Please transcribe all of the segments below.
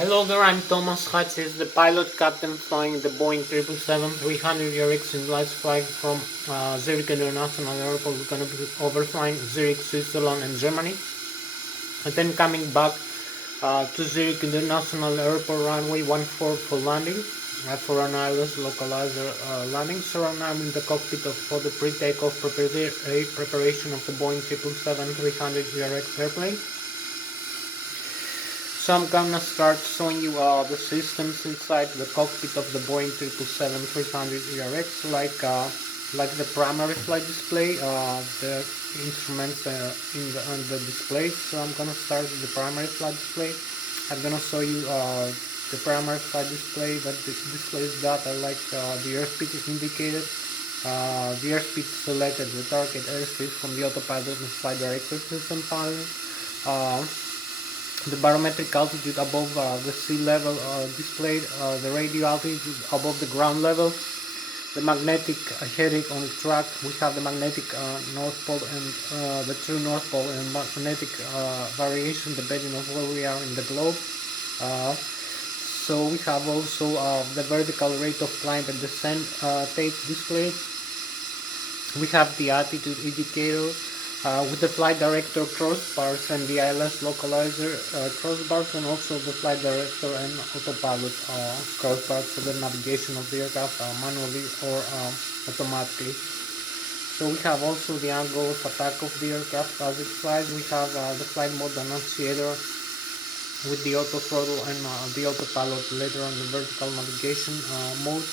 Hello there, I'm Thomas Hatsios, the pilot captain flying the Boeing 777-300ERX in last flight from Zurich International Airport. We're going to be overflying Zurich, Switzerland and Germany. And then coming back to Zurich International Airport runway 14 for landing. For an Lszh localizer landing. So right now I'm in the cockpit for the pre-takeoff preparation of the Boeing 777-300ERX airplane. So I'm gonna start showing you the systems inside the cockpit of the Boeing 777-300ERX, like the primary flight display, the instruments on the display. So I'm gonna start with the primary flight display. I'm gonna show you the primary flight display that displays data like the airspeed is indicated, the airspeed selected, the target airspeed from the autopilot and flight director system panel. The barometric altitude above the sea level displayed, the radio altitude above the ground level, the magnetic heading on the track. We have the magnetic north pole and the true north pole and magnetic variation depending on where we are in the globe. So we have also the vertical rate of climb and descent tape displayed. We have the altitude indicator with the flight director crossbars and the Lszh localizer crossbars, and also the flight director and autopilot crossbars for the navigation of the aircraft manually or automatically. So we have also the angle of attack of the aircraft as it flies. We have the flight mode annunciator with the auto throttle and the autopilot later on the vertical navigation mode.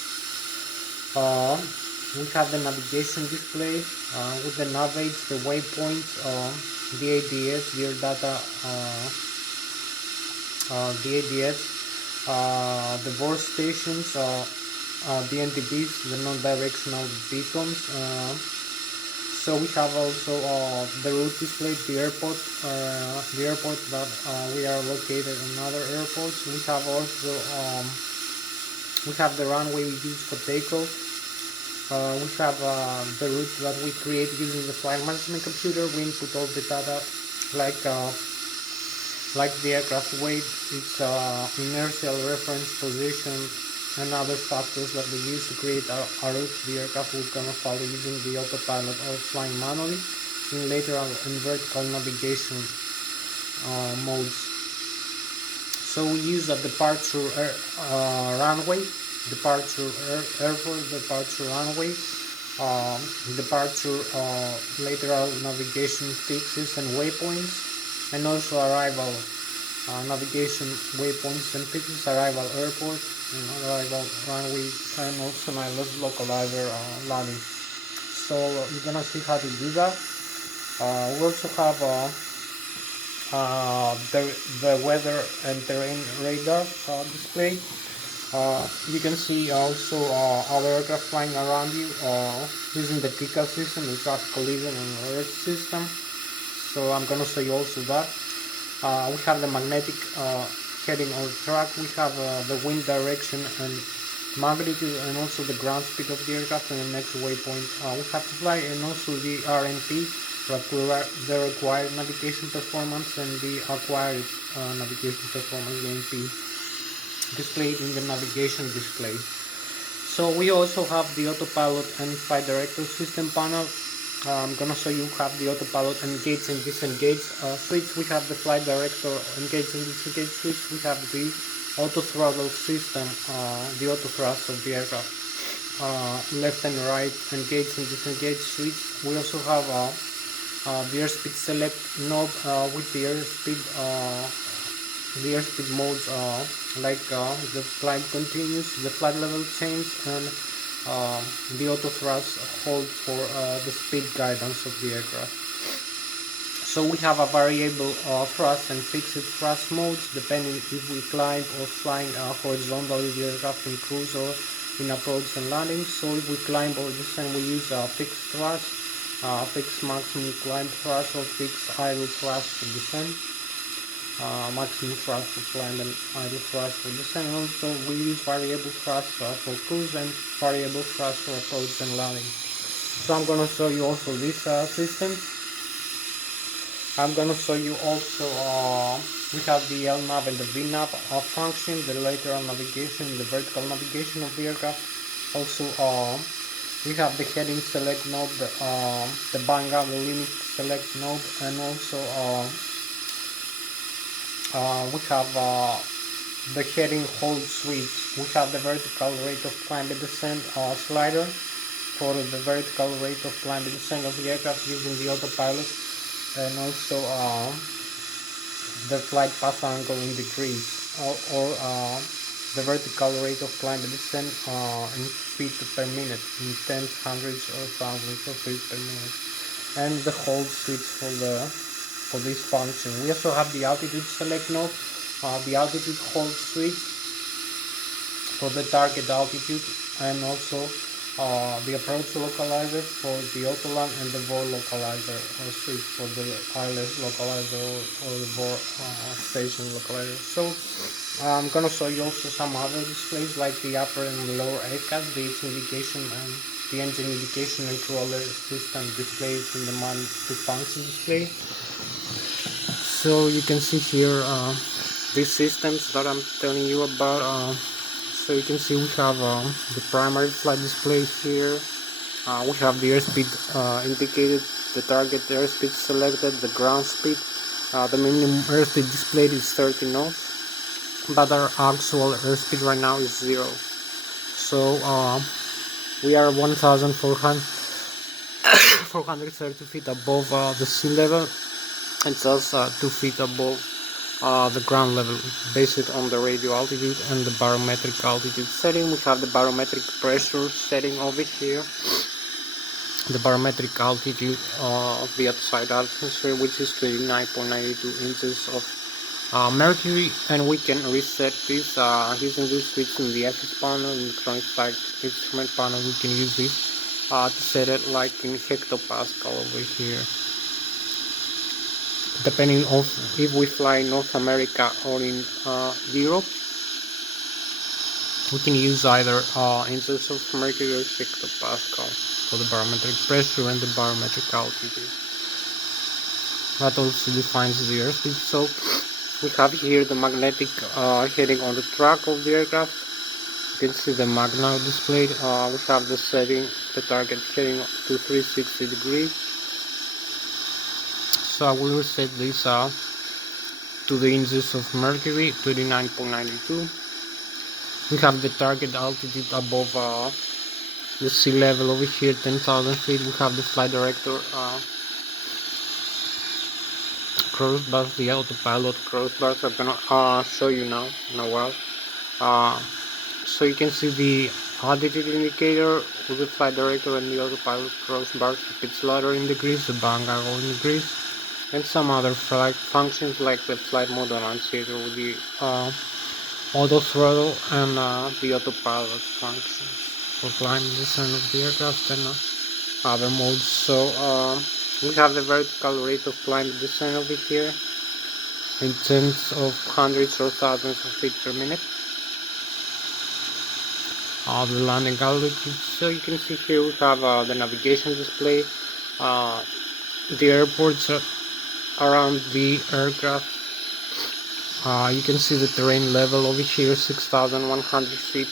We have the navigation display with the nav aids, the waypoints, the ADS, the air data, the ADS, the VOR stations, the NDBs, the non-directional beacons. So we have also the route display, the airport that we are located in other airports. We have also the runway we use for takeoff. We have the route that we create using the flight management computer. We input all the data like the aircraft weight, its inertial reference position, and other factors that we use to create our route. The aircraft we're gonna follow using the autopilot or flying manually in lateral and vertical navigation modes. So we use a departure runway, departure airport, departure runway, departure lateral navigation fixes and waypoints, and also arrival navigation waypoints and fixes, arrival airport, and arrival runway, and also my localizer landing. So we're gonna see how to do that. We also have the weather and terrain radar display. You can see also other aircraft flying around you using the KICA system, the traffic collision and alert system. So I'm gonna show you also that. We have the magnetic heading on the track. We have the wind direction and magnitude, and also the ground speed of the aircraft and the next waypoint we have to fly, and also the RNP, the required navigation performance, and the acquired navigation performance, the NP, displayed in the navigation display. So we also have the autopilot and flight director system panel. I'm gonna show you have the autopilot engage and disengage switch. We have the flight director engage and disengage switch. We have the auto throttle system, the auto thrust of the aircraft, left and right engage and disengage switch. We also have the airspeed select knob with the airspeed modes like the flight continues, the flight level change, and the auto thrust hold for the speed guidance of the aircraft. So we have a variable thrust and fixed thrust modes depending if we climb or flying horizontally the aircraft in cruise or in approach and landing. So if we climb or descend, we use fixed thrust, fixed maximum climb thrust, or fixed idle thrust for descent. Maximum thrust for climb and idle thrust for descent. Also we use variable thrust for cruise and variable thrust for approach and landing. So I'm going to show you also this system. I'm gonna show you also, we have the LNAV and the VNAV function, the lateral navigation, the vertical navigation of the aircraft. Also, we have the heading select node, the bang out the limit select node, and also we have the heading hold switch. We have the vertical rate of climb and descent slider for the vertical rate of climb and descent of the aircraft using the autopilot, and also the flight path angle in degrees, or the vertical rate of climb and descent in feet per minute, in tens, hundreds, or thousands of feet per minute, and the hold switch for this function. We also have the altitude select node, the altitude hold switch for the target altitude, and also the approach localizer for the autoland, and the VOR localizer switch for the Lszh localizer, or the VOR station localizer. So I'm gonna show you also some other displays like the upper and lower ACAS, the its indication and the engine indication and crawler system displays in the multi-function display. So you can see here these systems that I'm telling you about. So you can see we have the primary flight display here. We have the airspeed indicated, the target airspeed selected, the ground speed. The minimum airspeed displayed is 30 knots, but our actual airspeed right now is 0. So we are 1,430 feet above the sea level, and just 2 feet above the ground level, based on the radio altitude and the barometric altitude setting. We have the barometric pressure setting over here, the barometric altitude of the outside atmosphere, which is 29.92 inches of mercury, and we can reset this using this switch in the FS panel, in the electronic flight instrument panel. We can use this to set it like in hectopascal over here, depending on if we fly in North America or in Europe. We can use either inches of mercury or hectopascal for the barometric pressure and the barometric altitude. That also defines the airspeed. So we have here the magnetic heading on the track of the aircraft. You can see the magna displayed. We have the setting, the target heading to 360 degrees. So I will reset this to the inches of mercury, 29.92. We have the target altitude above the sea level over here, 10,000 feet. We have the flight director crossbars, the autopilot crossbars. I'm gonna show you now in a while. So you can see the altitude indicator with the flight director and the autopilot crossbars, the pitch ladder in degrees, the bang angle in degrees, and some other flight functions like the flight mode annunciator with the auto throttle and the autopilot functions for flying the descent of the aircraft and other modes. So we have the vertical rate of climb and descent over here in tens of hundreds or thousands of feet per minute. The landing altitude. So you can see here we have the navigation display, the airports around the aircraft. You can see the terrain level over here, 6,100 feet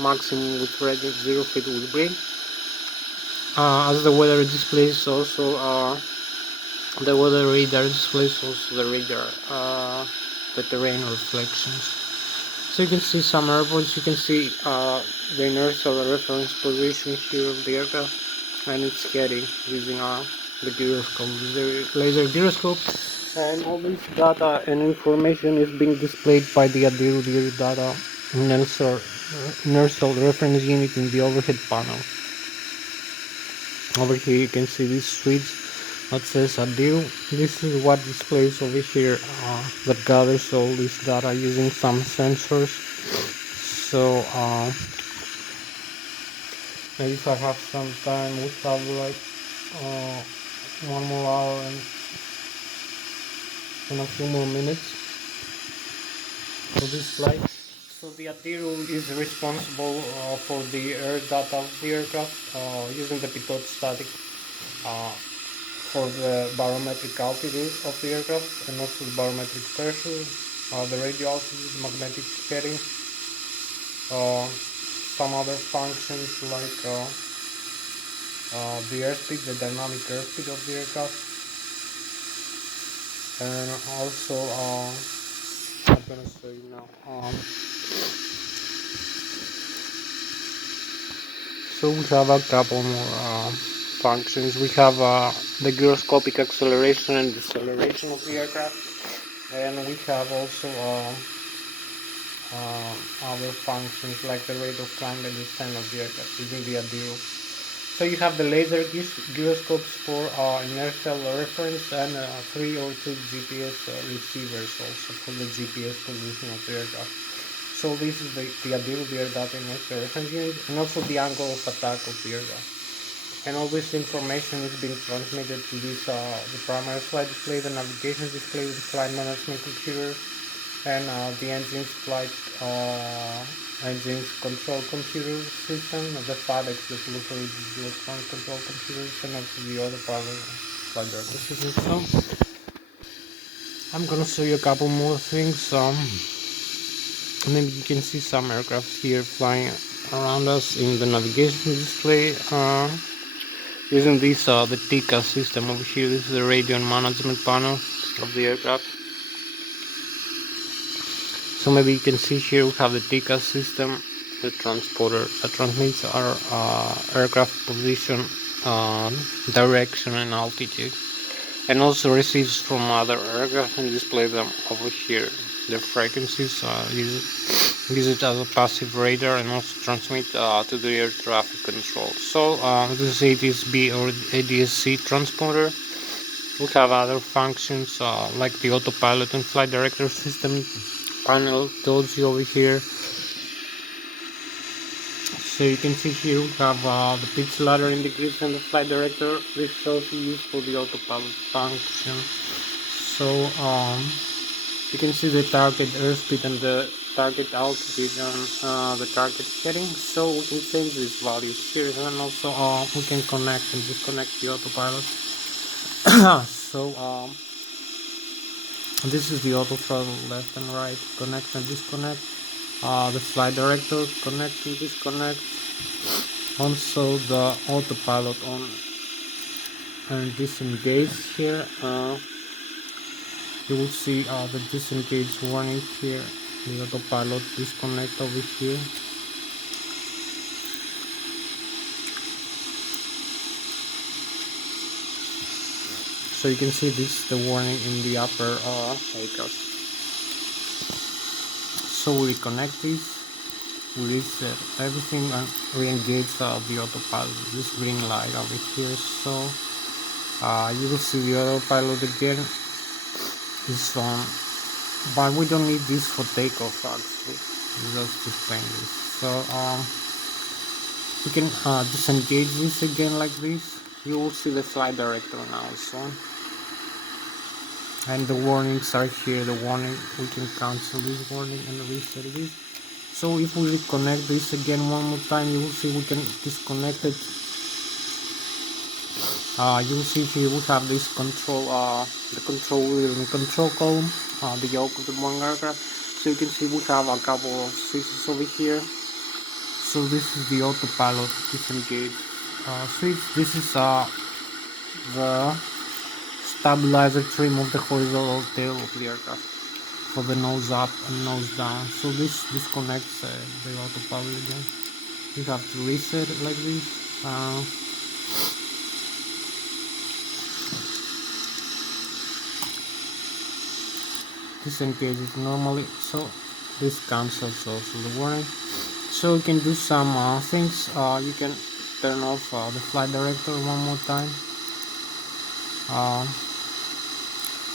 maximum with rating, 0 feet with break. As the weather displays also, the weather radar displays also the radar, the terrain reflections. So you can see some airports. You can see the inertial reference position here of the aircraft and its heading using the gyroscope, the laser gyroscope. And all this data and information is being displayed by the ADIRU data inertial reference unit in the overhead panel. Over here you can see this switch that says ADIRU. This is what displays over here, that gathers all this data using some sensors. So maybe if I have some time, we have like 1 more hour and a few more minutes for this flight. So the ADIRU is responsible for the air data of the aircraft using the pitot static for the barometric altitude of the aircraft and also the barometric pressure, the radio altitude, the magnetic heading, some other functions like the airspeed, the dynamic airspeed of the aircraft, and also I'm gonna show you now. So we have a couple more functions. We have the gyroscopic acceleration and deceleration of the aircraft, and we have also other functions like the rate of climb and descent of the aircraft using the ADIRO. So you have the laser gyroscopes for inertial reference and 3 or 2 GPS receivers also for the GPS position of the aircraft. So this is the ADIRO, the air data inertial reference unit, and also the angle of attack of the aircraft. And all this information is being transmitted to this the primary flight display, the navigation display, the flight management computer, and the engines control computer system, the FADEX, the fluid electronic control computers, and also the other flight director system. So I'm gonna show you a couple more things. Maybe you can see some aircraft here flying around us in the navigation display. Using this the TICA system over here. This is the radio management panel of the aircraft. So maybe you can see here we have the TICA system, the transporter that transmits our aircraft position, direction and altitude, and also receives from other aircraft and displays them over here. The frequencies use it as a passive radar and also transmit to the air traffic control. So this is ADS-B or ADS-C transporter. We have other functions like the autopilot and flight director system panel tells you over here. So you can see here we have the pitch ladder in degrees and the flight director. This is also used for the autopilot function. So you can see the target airspeed and the target altitude and the target heading. So we can change these values here, and also we can connect and disconnect the autopilot. So this is the auto throttle left and right, connect and disconnect. The flight director, connect and disconnect. Also the autopilot on and disengage here. You will see the disengage warning here. The autopilot disconnect over here. So you can see this the warning in the upper takeoff. So we reconnect this, we reset everything and re-engage the autopilot. This green light over here. So you will see the autopilot again is on, but we don't need this for takeoff actually. Just explain this. So you can disengage this again like this. You will see the flight director now also. And the warnings are here. The warning, we can cancel this warning and reset this. So if we reconnect this again one more time, you will see we can disconnect it. You will see here we have this control, the control wheel and control column, the yoke of the Boeing aircraft. So you can see we have a couple of switches over here. So this is the autopilot disengage switch. This is the stabilizer trim of the horizontal tail of the aircraft for the nose up and nose down. So this disconnects the autopilot again. You have to reset it like this. Disengage it normally. So this cancels also the warning. So you can do some things. You can turn off the flight director one more time.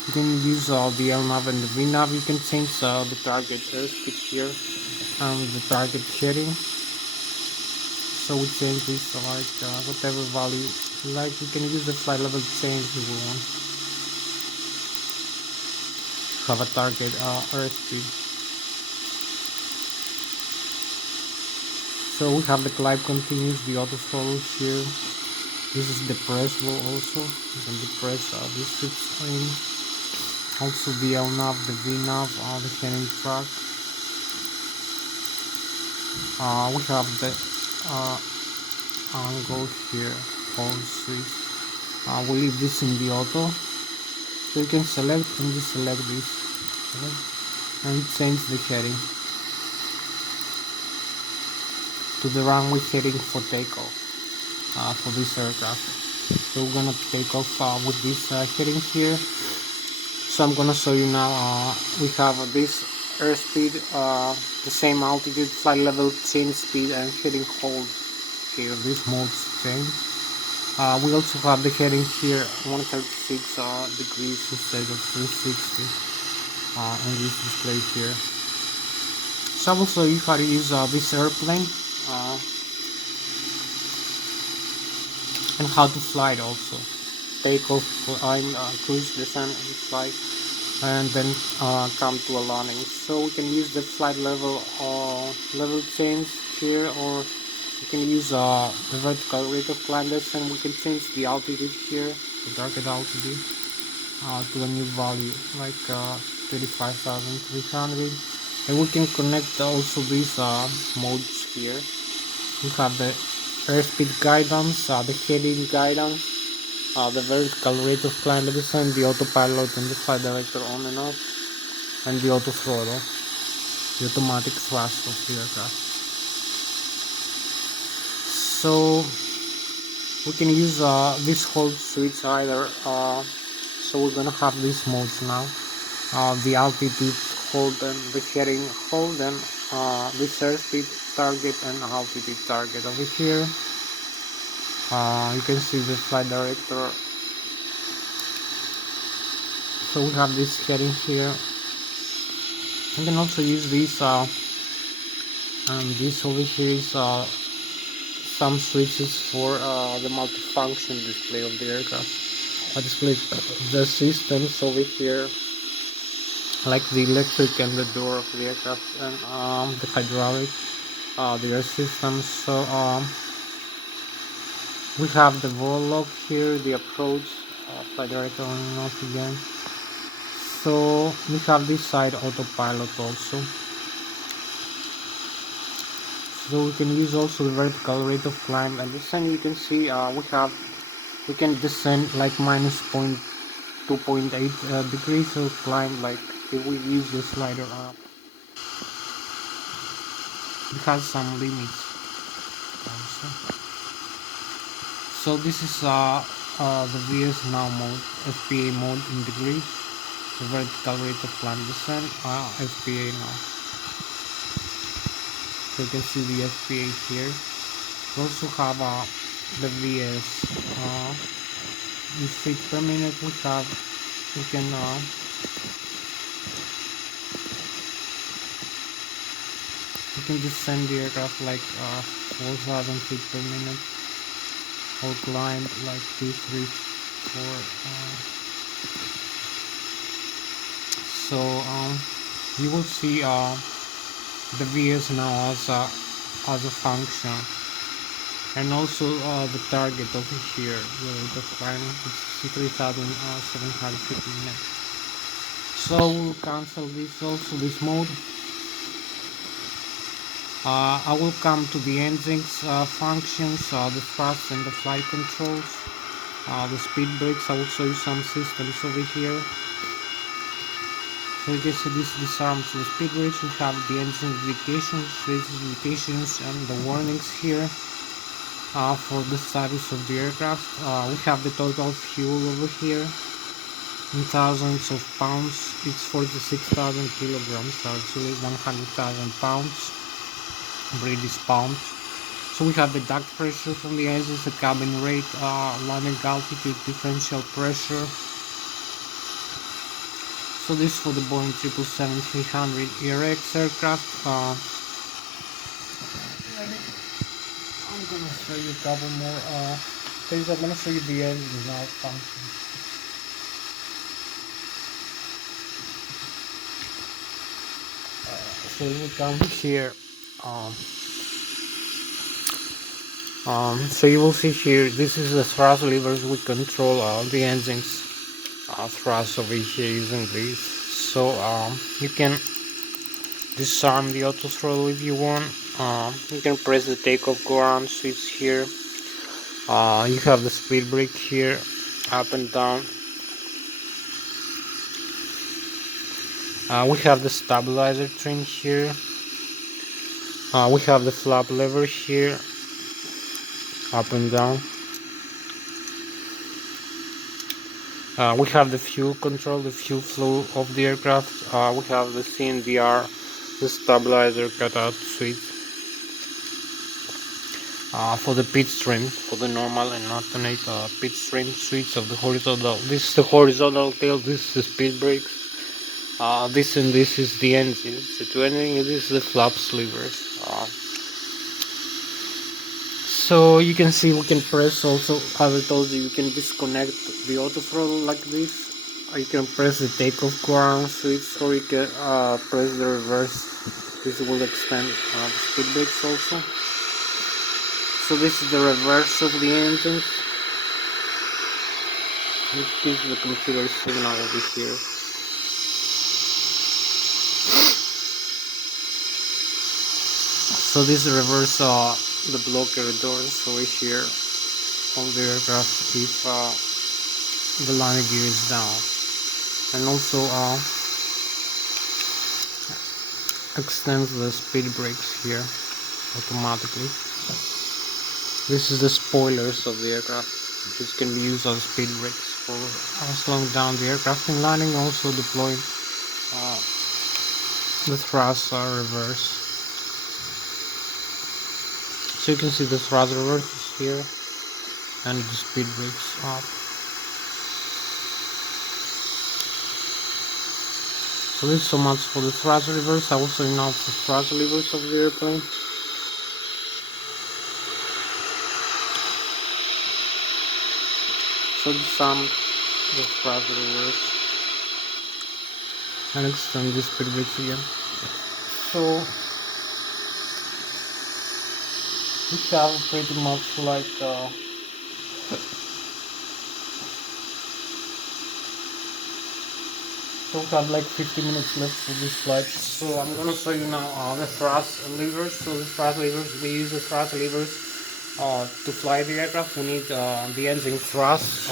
You can use the LNAV and the VNAV. You can change the target airspeed here and the target heading. So we change this like whatever value you like. You can use the flight level change if you want. Have a target airspeed. So we have the climb continues, the auto throttle here. This is the press wall also. You can depress this seat screen. Also the L nav, the V nav, the heading track. We have the angle here, hold switch. We leave this in the auto. So you can select and deselect this. Okay? And change the heading to the runway heading for takeoff for this aircraft. So we're gonna take off with this heading here. So I'm gonna show you now. We have this airspeed, the same altitude, flight level, change speed, and heading hold here. These modes change. We also have the heading here 136 degrees instead of 360 on this display here. So I will show you how to use this airplane and how to fly it also. Take off, climb, cruise, descend, and fly, and then come to a landing. So we can use the flight level level change here, or we can use the vertical rate of climb descent. We can change the altitude here, the target altitude, to a new value like 35,300, and we can connect also these modes here. We have the airspeed guidance, the heading guidance, the vertical rate of climb and descent, the autopilot and the flight director on and off, and the auto throttle, the automatic thrust of the aircraft. So we can use this hold switch either. So we're gonna have these modes now: the altitude hold and the heading hold, and this airspeed target and altitude target. Over here, you can see the flight director. So we have this heading here. You can also use these. This over here is some switches for the multifunction display of the aircraft. I display the systems over here, like the electric and the door of the aircraft, and the hydraulic, the air systems. So we have the roll lock here, the approach, flight director on and off again. So we have this side autopilot also. So we can use also the vertical rate of climb and descent. You can see we can descend like minus 2.8 degrees, or climb like if we use the slider up. It has some limits also. So this is the VS now mode, FPA mode in degrees, the vertical rate of climb descent, FPA now. So you can see the FPA here. We also have the VS in feet per minute. We can descend the aircraft like 4,000 feet per minute, or climb like 2, 3, 4. So you will see the VS now as a function, and also the target over here, the climb is 3,700 feet per minute. So we'll cancel this also, this mode. I will come to the engines functions, the thrust and the flight controls, the speed brakes. I will show you some systems over here. So you can see this disarms the speed brakes. We have the engine indications, and the warnings here for the status of the aircraft. We have the total fuel over here in thousands of pounds. It's 46,000 kilograms, so actually 100,000 pounds, British pounds. So we have the duct pressure from the engines, the cabin rate, landing altitude, differential pressure. So this is for the Boeing 777-300 ERX aircraft. I'm gonna show you a couple more things. I'm gonna show you the engine now function. So we come here. So you will see here, this is the thrust levers. We control the engines thrust over here using this. So you can disarm the auto throttle if you want. You can press the takeoff ground switch here. You have the speed brake here, up and down. We have the stabilizer trim here. We have the flap lever here, up and down. We have the fuel control, the fuel flow of the aircraft. We have the CNVR, the stabilizer cutout switch. For the pitch trim, for the normal and alternate pitch trim switch of the horizontal. This is the horizontal tail, this is the speed brakes. This and this is the engine. So to ending, this is the flaps levers. So you can see we can press also, as I told you can disconnect the auto throttle like this. You can press the takeoff ground switch, or you can press the reverse. This will extend the speed brakes also. So this is the reverse of the engine. This gives the computer signal over here. So this reverse the blocker doors over here on the aircraft if the landing gear is down, and also extends the speed brakes here automatically. This is the spoilers of the aircraft, which can be used as speed brakes for slowing down the aircraft in landing, also deploying the thrust reverse. So you can see the thrust reverse is here and the speed brakes off. So this is so much for the thrust reverse. I also announced the thrust levers of the airplane. So disarm the thrust reverse and extend the speed brakes again. So we have pretty much like so we have like 50 minutes left for this flight. So I'm gonna show you now the thrust levers. So the thrust levers, we use the thrust levers to fly the aircraft. We need the engine thrust.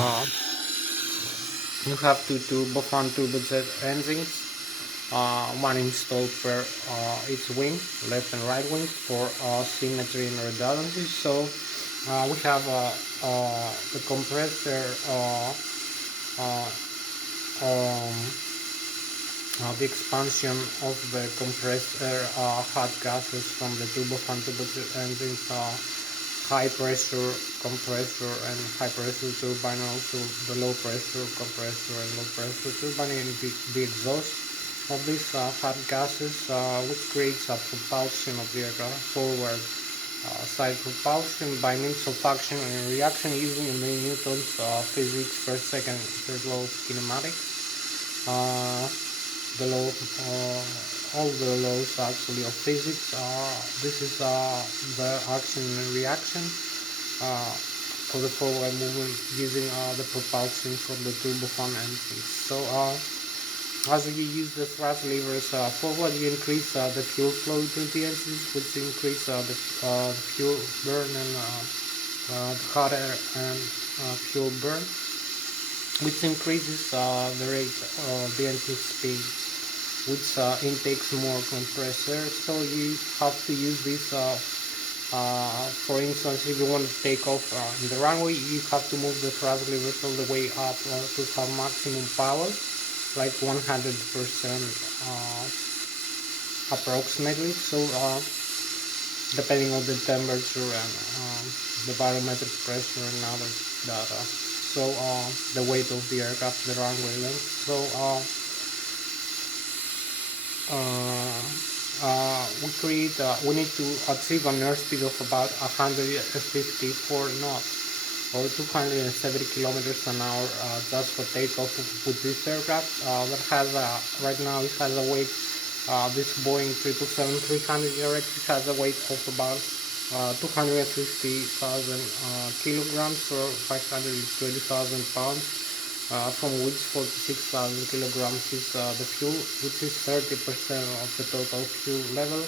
You have two turbofan turbojet engines, one installed per each wing, left and right wing, for symmetry and redundancy. So we have the compressor, the expansion of the compressed air hot gases from the turbofan turbojet engines, high pressure compressor and high pressure turbine, also the low pressure compressor and low pressure turbine, and the exhaust of these hot gases, which creates a propulsion of the aircraft forward side propulsion by means of action and reaction using the Newton's physics per second, third law of kinematics. The law, all the laws actually of physics. This is the action and reaction for the forward movement using the propulsion from the turbofan engines. So as you use the thrust levers forward, you increase the fuel flow to the engines, which increase the fuel burn and the hot air and fuel burn, which increases the rate of the engine speed, which intakes more compressor. So you have to use this. For instance, if you want to take off in the runway, you have to move the thrust levers all the way up to have maximum power, like 100% approximately. So depending on the temperature and the barometric pressure and other data. So the weight of the aircraft, the runway length. So we need to achieve an airspeed of about 154 knots or 270 kilometers an hour just for takeoff with this aircraft. That has right now it has a weight. This Boeing 777-300 direct has a weight of about 250,000 kilograms or 520,000 pounds, from which 46,000 kilograms is the fuel, which is 30% of the total fuel level,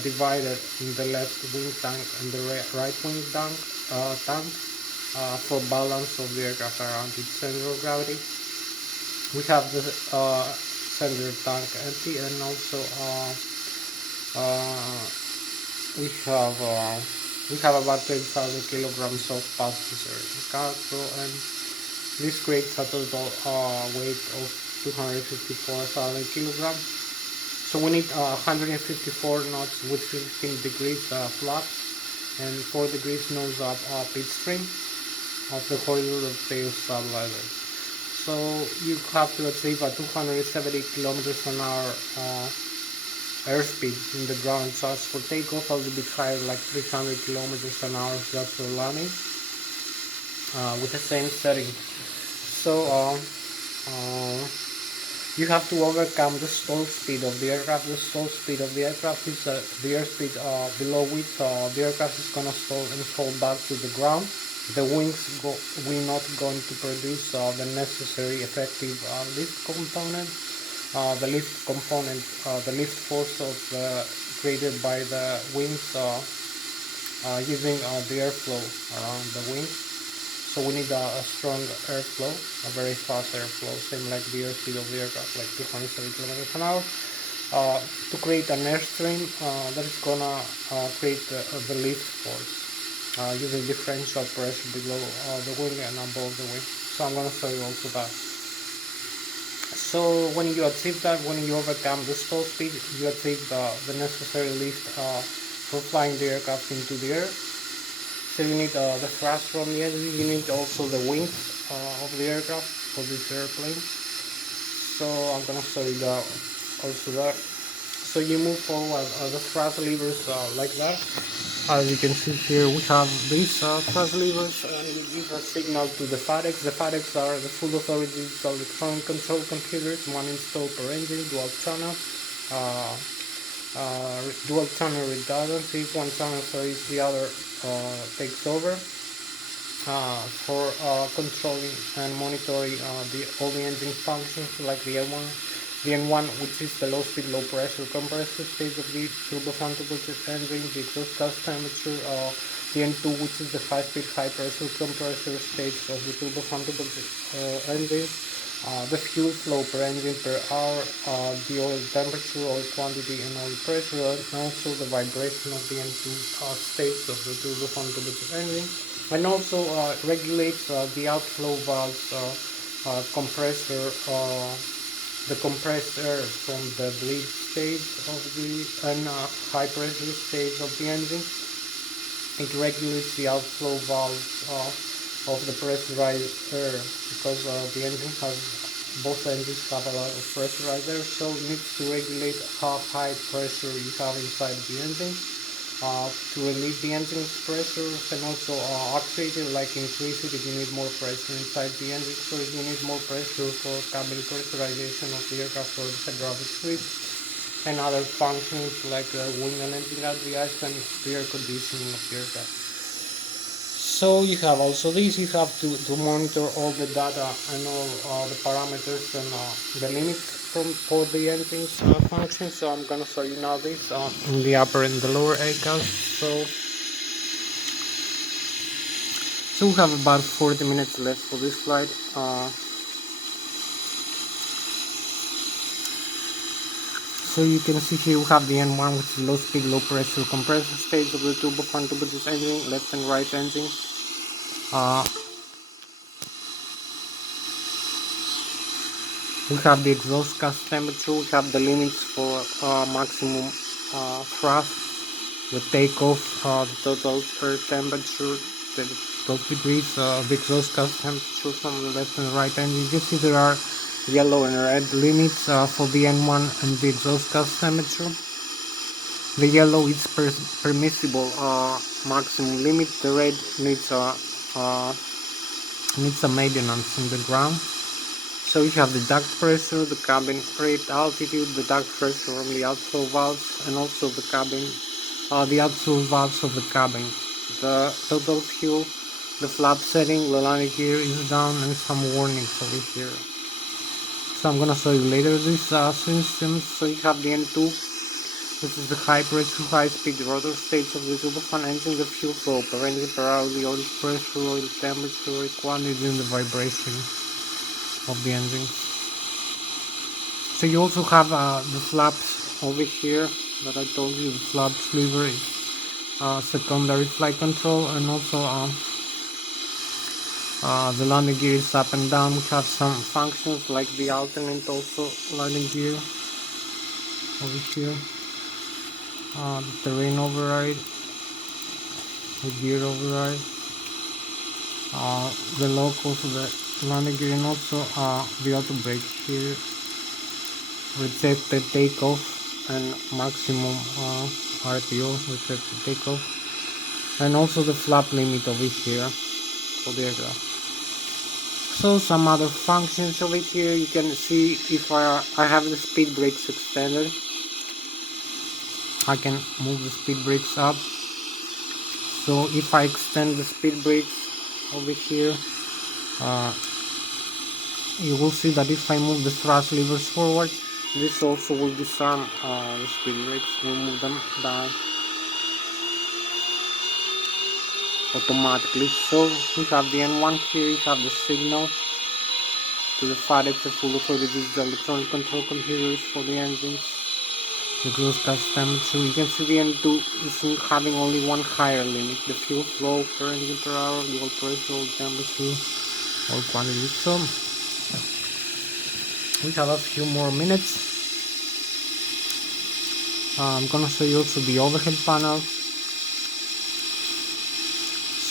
divided in the left wing tank and the right wing tank, for balance of the aircraft around its center of gravity. We have the center tank empty, and also we have about 30,000 kilograms of passenger cargo, and this creates a total weight of 254,000 kilograms. So we need 154 knots with 15 degrees flat and 4 degrees nose up pitstream of the horizontal tail stabilizer. So you have to achieve a 270 kilometers an hour airspeed in the ground just for takeoff, a little bit higher, like 300 kilometers an hour just for landing, with the same setting. So you have to overcome the stall speed of the aircraft. The stall speed of the aircraft is the airspeed below which the aircraft is going to stall and fall back to the ground. The wings will not going to produce the necessary effective lift component. The lift component, the lift force of created by the wings using the airflow around the wings. So we need a strong airflow, a very fast airflow, same like the airspeed of the aircraft, like 270 kilometers an hour, to create an airstream that is gonna create the lift force using differential pressure below the wing and above the wing. So I'm gonna show you also that. So when you achieve that, when you overcome the stall speed, you achieve the necessary lift for flying the aircraft into the air. So you need the thrust from the engine, you need also the wings of the aircraft for this airplane. So I'm gonna show you also that. So you move forward the thrust levers like that. As you can see here, we have these thrust levers, and we give a signal to the FADECs. The FADECs are the full authority digital electronic control computers, one installed per engine, dual channel redundancy. If one channel fails, the other takes over for controlling and monitoring all the engine functions, like the N1, which is the low speed, low pressure compressor stage of the turbofan turbocharged engine, the exhaust gas temperature, the N2, which is the high speed, high pressure compressor stage of the turbofan turbocharged engine, the fuel flow per engine per hour, the oil temperature, oil quantity, and oil pressure, and also the vibration of the N2 stage of the turbofan turbocharged engine, and also regulates the outflow valves, compressor, the compressed air from the bleed stage of the high pressure stage of the engine. It regulates the outflow valves of the pressurized air, because the engine both engines have a lot of pressurized air, so it needs to regulate how high pressure you have inside the engine to relieve the engine's pressure, and also actuate it, like increase it if you need more pressure inside the engine. So if you need more pressure for cabin pressurization of the aircraft or the hydraulic switch, and other functions like wing and engine ice and the air conditioning of the aircraft. So you have also this, you have to monitor all the data and all the parameters and the limits for the engines function. So I'm gonna show you now this in the upper and the lower ACAS. So we have about 40 minutes left for this flight. So you can see here we have the N1, which is low speed, low pressure compressor stage of the turbofan turbocharged engine, left and right engine. We have the exhaust gas temperature, we have the limits for maximum thrust, the takeoff, the total air temperature, the 12 degrees, the exhaust gas temperature from the left and right engine. You can see there are yellow and red limits for the N1 and the exhaust gas temperature. The yellow is permissible maximum limit, the red needs a maintenance in the ground. So you have the duct pressure, the cabin rate altitude, the duct pressure on the outflow valves, and also the cabin, the outflow valves of the cabin. The total fuel, the flap setting, the landing gear is down, and some warnings over here. So I'm gonna show you later these systems. So you have the N2. This is the high pressure, high speed rotor stage of the turbofan engine, the fuel flow, preventing per hour, the oil pressure, oil temperature, oil quantity, and the vibration of the engine. So you also have the flaps over here that I told you, the flaps lever, secondary flight control, and also the landing gear is up and down. We have some functions like the alternate also landing gear over here, the terrain override, the gear override, the local for the landing gear, and also the auto brake here, reset the takeoff and maximum RTO, reset the takeoff, and also the flap limit over here for the aircraft. So some other functions over here, you can see if I have the speed brakes extended, I can move the speed brakes up. So if I extend the speed brakes over here, you will see that if I move the thrust levers forward, this also will disarm the speed brakes, will move them down automatically. So we have the N1 here, you have the signal to the FADEX, the full authority, the electronic control computers for the engines, the gross gas temperature. You can see the N2 is having only one higher limit, the fuel flow per engine per hour, the oil pressure, oil temperature, oil quantity. So we have a few more minutes. I'm gonna show you also the overhead panel.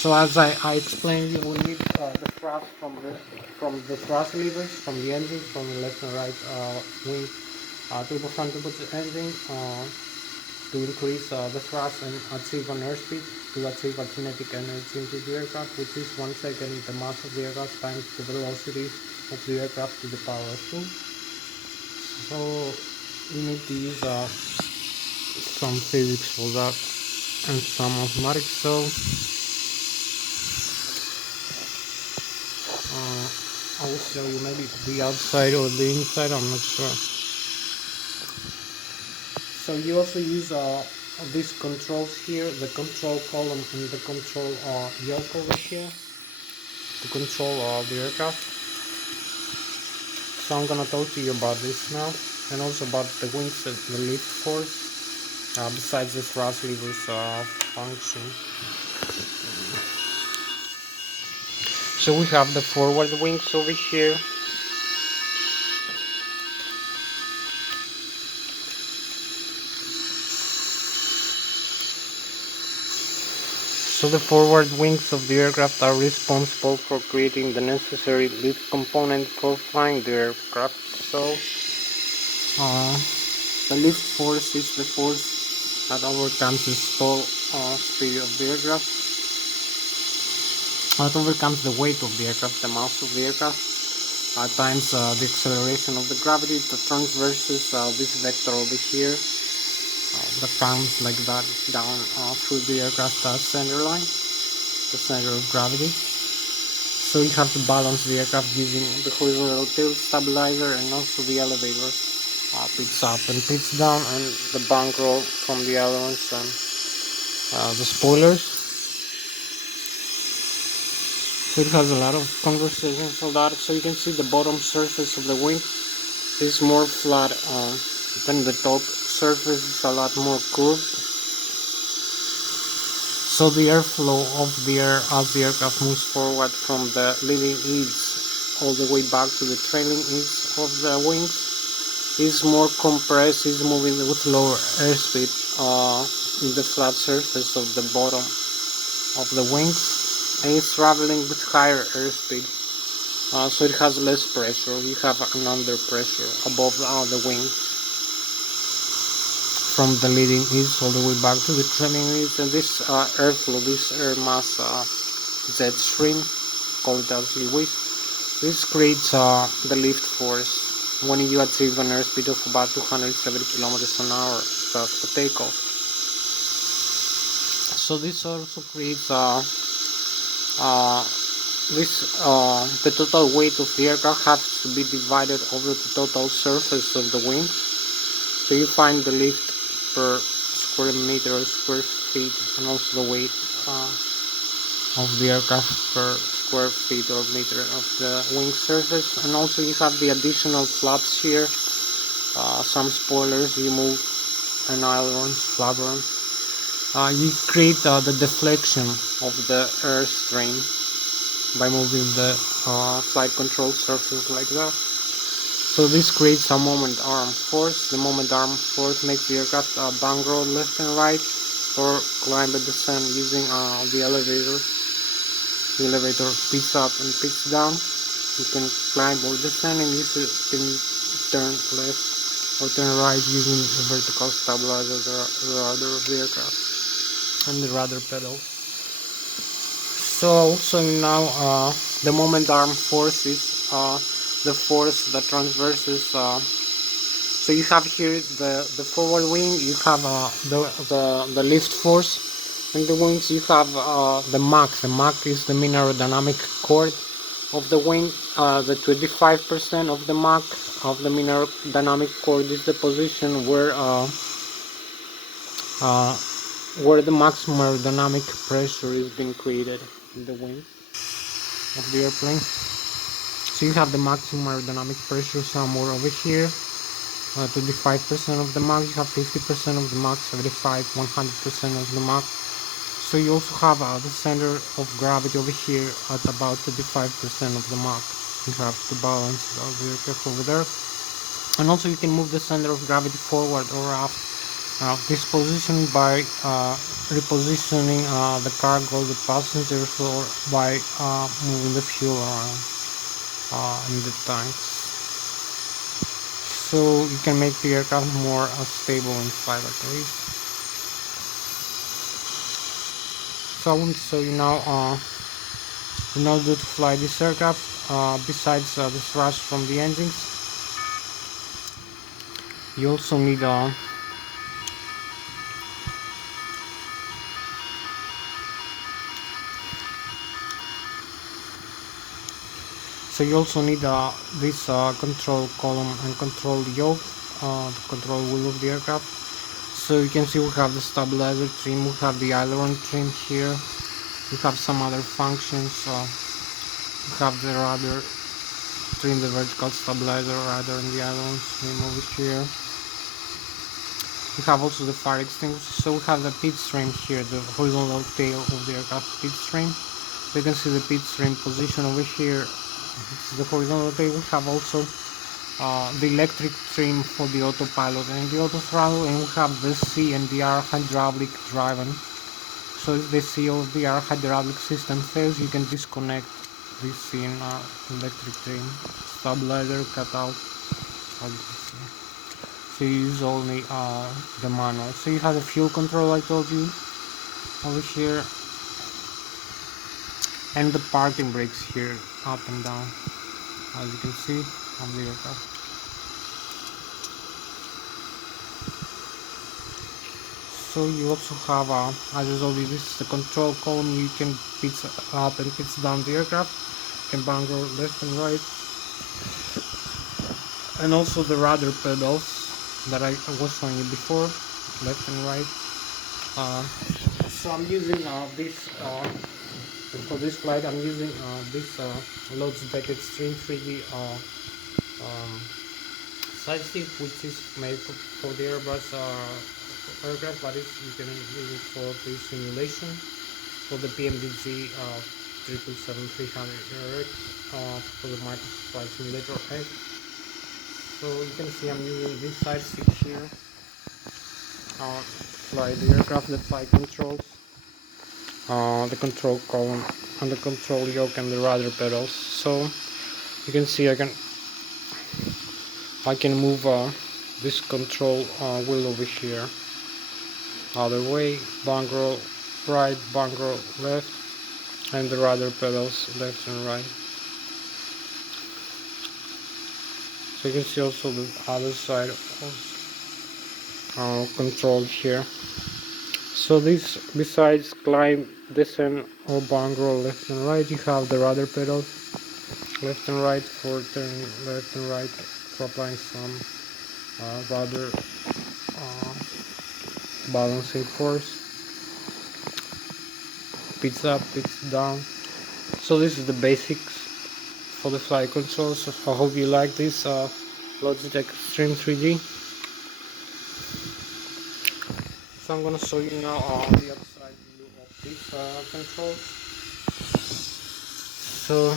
So as I explained, you will need the thrust from the thrust levers from the engine, from the left and right wing turbofan engine to increase the thrust and achieve an airspeed, to achieve a kinetic energy into the aircraft, which is 1 second the mass of the aircraft times the velocity of the aircraft to the power of 2. So we need to use some physics for that and some mathematics. So I will show you maybe the outside or the inside, I'm not sure. So you also use these controls here, the control column and the control yoke over here to control the aircraft. So I'm gonna talk to you about this now, and also about the wings and the lift force, besides the thrust levers function. So we have the forward wings over here. So the forward wings of the aircraft are responsible for creating the necessary lift component for flying the aircraft. So the lift force is the force that overcomes the stall speed of the aircraft. That overcomes the weight of the aircraft, the mass of the aircraft, times the acceleration of the gravity that turns versus this vector over here that comes like that down through the aircraft center line, the center of gravity. So you have to balance the aircraft using the horizontal tail stabilizer and also the elevator pitch up and pitch down, and the bank roll from the elements and the spoilers. So it has a lot of conversation for that. So you can see the bottom surface of the wing is more flat than the top surface, is a lot more curved. So the airflow of the air as the aircraft moves forward from the leading edge all the way back to the trailing edge of the wings is more compressed, is moving with lower airspeed in the flat surface of the bottom of the wings, and it's traveling with higher airspeed, so it has less pressure. You have an under pressure above the wings from the leading edge all the way back to the trailing edge, and this airflow, this air mass jet stream, call it as you wish, This creates the lift force when you achieve an airspeed of about 270 kilometers an hour for takeoff. So this also creates the total weight of the aircraft has to be divided over the total surface of the wing. So you find the lift per square meter or square feet, and also the weight of the aircraft per square feet or meter of the wing surface. And also you have the additional flaps here, some spoilers you move, and ailerons, flaprons. You create the deflection of the airstream by moving the flight control surface like that. So this creates a moment arm force. The moment arm force makes the aircraft bank roll left and right, or climb and descend using the elevator. The elevator picks up and picks down. You can climb or descend, and you can turn left or turn right using the vertical stabilizer, the rudder of the aircraft, and the rudder pedal. So also now the moment arm force is the force that transverses. So you have here the forward wing. You have the lift force. In the wings you have the Mach. The Mach is the mean aerodynamic chord of the wing. The 25% of the Mach of the mean aerodynamic chord is the position where the maximum aerodynamic pressure is being created in the wing of the airplane. So you have the maximum aerodynamic pressure somewhere over here. 25% of the Mach, you have 50% of the Mach, 75, 100% of the Mach. So you also have the center of gravity over here at about 35% of the Mach. You have to balance the aircraft over there. And also you can move the center of gravity forward or aft. This position by repositioning the cargo, the passengers, or by moving the fuel around in the tanks. So you can make the aircraft more stable in flight at least. So I want to show you now in order to fly this aircraft, besides the thrust from the engines, you also need this control column and control yoke, the control wheel of the aircraft. So you can see we have the stabilizer trim, we have the aileron trim here, we have some other functions. We have the rudder trim, the vertical stabilizer rudder, and the aileron trim over here. We have also the fire extinguisher. So we have the pit stream here, the horizontal tail of the aircraft pit stream. So you can see the pit stream position over here. This is the horizontal tail. We have also the electric trim for the autopilot and the auto throttle, and we have the C and the R hydraulic driven. So if the C or the R hydraulic system fails, you can disconnect this C and R electric trim. Stabilizer cut out, as you can see. So you use only the manual. So you have the fuel control I told you over here, and the parking brakes here, up and down, as you can see on the aircraft. So you also have, as I told you, this is the control column. You can pitch up and pitch down the aircraft. You can bank roll left and right, and also the rudder pedals that I was showing you before, left and right. So I'm using this for this flight. I'm using this Lszh Extreme 3D side stick, which is made for the Airbus aircraft, but you can use it for the simulation for the PMDG 777-300 for the Microsoft Flight Simulator X. So you can see I'm using this side stick here. Fly the aircraft, the flight controls, the control column, and the control yoke, and the rudder pedals. So you can see I can move this control wheel over here, other way, bank roll right, bank roll left, and the rudder pedals left and right. So you can see also the other side of control here. So this, besides climb, descent or bank roll left and right, you have the rudder pedals left and right for turning left and right, for applying some rudder balancing force, pitch up, pitch down. So this is the basics for the flight control. So I hope you like this Lszh Extreme 3D. So I'm gonna show you now the outside view of these controls. So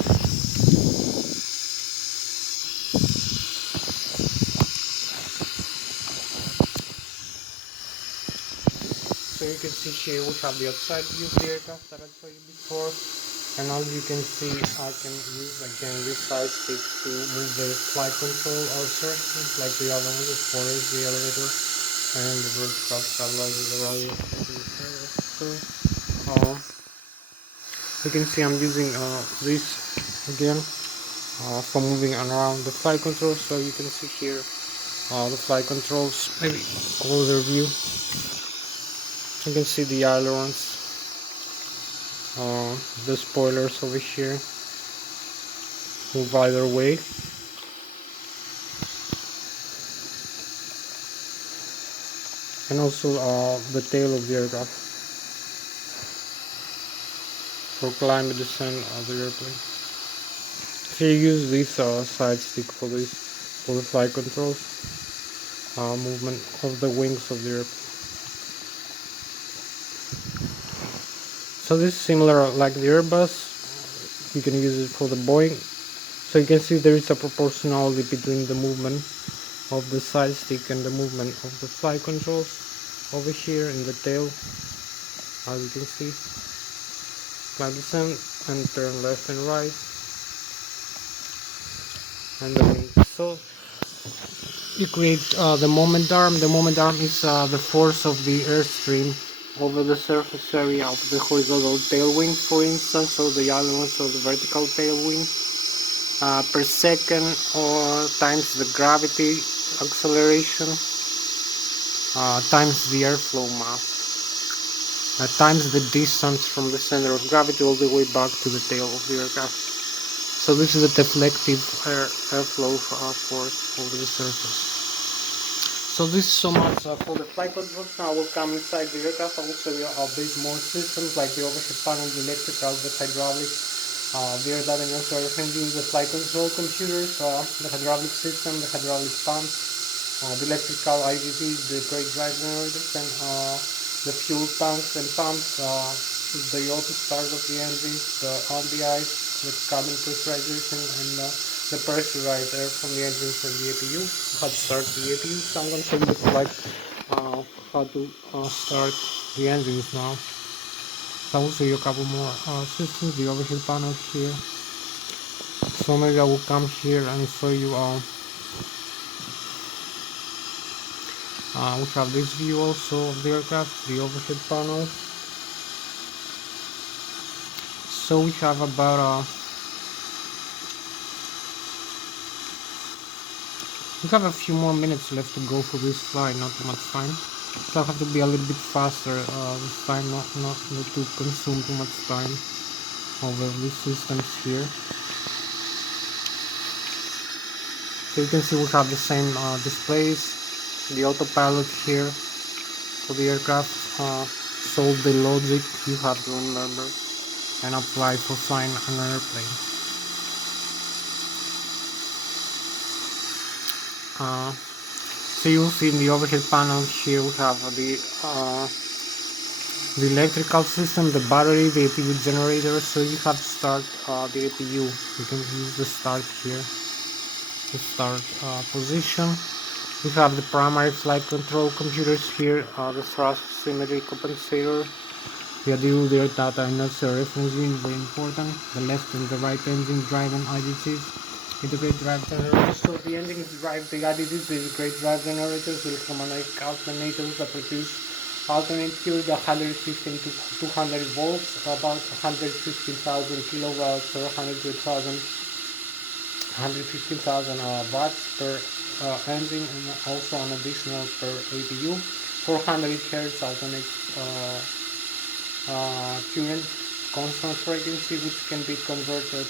you can see here we have the outside view of the aircraft that I showed you before, and as you can see I can use again this side stick to move the flight control also, like the other one, the forest, the elevator, and the vertical stabilizer, the radio. So you can see I'm using this again for moving around the flight controls. So you can see here the flight controls, maybe closer view. You can see the ailerons, the spoilers over here move either way. And also the tail of the aircraft for climb and descent of the airplane. So you use this side stick for the flight controls, movement of the wings of the airplane. So this is similar like the Airbus. You can use it for the Boeing. So you can see there is a proportionality between the movement of the side stick and the movement of the flight controls over here in the tail. As you can see, climb, descent, and turn left and right, and the wings. So you create the moment arm. The moment arm is the force of the airstream over the surface area of the horizontal tail wing, for instance, so the ailerons or the vertical tail wing, per second, or times the gravity acceleration, times the airflow mass, times the distance from the center of gravity all the way back to the tail of the aircraft. So this is the deflective airflow force over the surface. So this is so much for the flight controls. Now we'll come inside the aircraft. I will show you a bit more systems like the overhead panel, the electrical, the hydraulics, the air ducting and service engine, the flight control computers, the hydraulic system, the hydraulic pumps, the electrical IGBs, the brake drive generators, and the fuel tanks and pumps, the auto start of the engines, the on the ice, the cabin pressurization, and the pressurized air from the engines and the APU, how to start the APU. So I'm going to show you the flight, how to start the engines now. So I will show you a couple more systems, the overhead panel here. So maybe I will come here and show you we have this view also of the aircraft, the overhead panel. So we have about we have a few more minutes left to go for this flight, not too much time. So I have to be a little bit faster this time, not to consume too much time over these systems here. So you can see we have the same displays, the autopilot here for the aircraft, solve the logic you have to remember and apply for flying an airplane. So you'll see in the overhead panel here we have the electrical system, the battery, the APU generator. So you have to start the APU. You can use the start here, the start position. We have the primary flight control computers here, the thrust symmetry compensator, the ADU, the air data and necessary reference unit, very important, the left and the right engine drive and IDCs, integrated drive generators. So the engines drive the IDCs, the integrated drive generators will combine alternators that produce alternate current 115 to 200 volts, about 115,000 kilowatts or 100,000 115,000 watts per engine, and also an additional per APU. 400 Hz alternate current constant frequency, which can be converted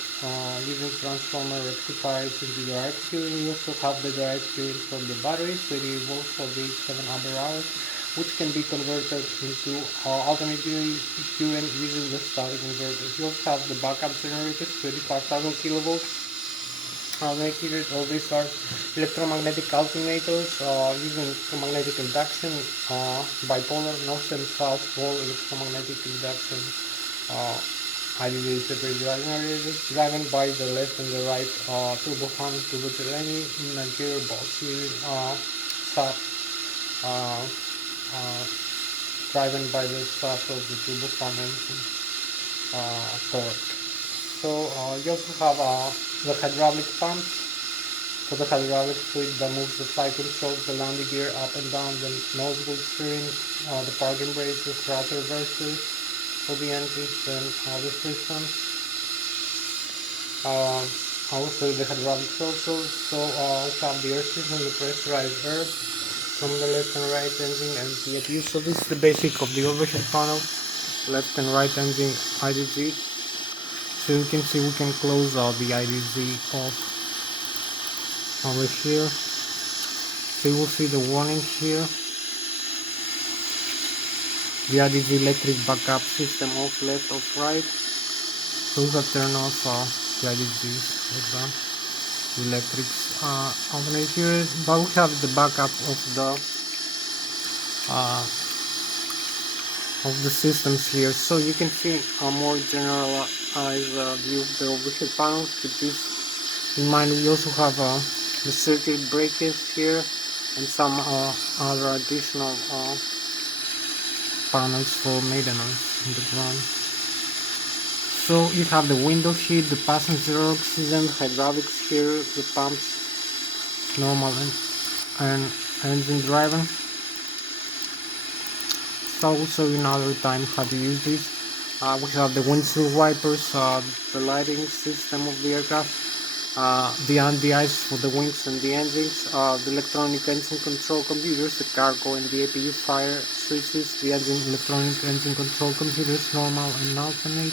using transformer rectifiers into direct current. You also have the direct current from the batteries, 30 volts for the 7 ampere hours, which can be converted into alternate current using the static inverter. You also have the backup generators, 25,000 kilovolts. All these are electromagnetic alternators using electromagnetic induction, bipolar North and South pole electromagnetic induction. IDC separate generators driven by the left and the right turbofan turbocylinder in a gearbox using sub driven by the shaft of the turbofan engine torque. So you also have the hydraulic pumps for the hydraulic fluid that moves the flight controls, the landing gear up and down, the nosewheel steering, the parking braces, throttle reversers for the engines and other systems. Also the hydraulics also. So we have the air system, the pressurized air from the left and right engine and the APU. So this is the basic of the overhead panel, left and right engine IDZ. So you can see we can close the IDZ off over here. So you will see the warning here. The IDZ electric backup system off, left, off, right. So we have turned off the IDZ with the electrics alternate here, but we have the backup of the systems here. So you can see a more generalized view of the overhead panel. Keep this in mind. We also have the circuit breakers here and some other additional panels for maintenance in the ground. So you have the window heat, the passenger oxygen, hydraulics here, the pumps, normal and engine driving. So I will show you another time how to use this. We have the windshield wipers, the lighting system of the aircraft, the anti-ice for the wings and the engines, the electronic engine control computers, the cargo and the APU fire switches, the electronic engine control computers, normal and alternate,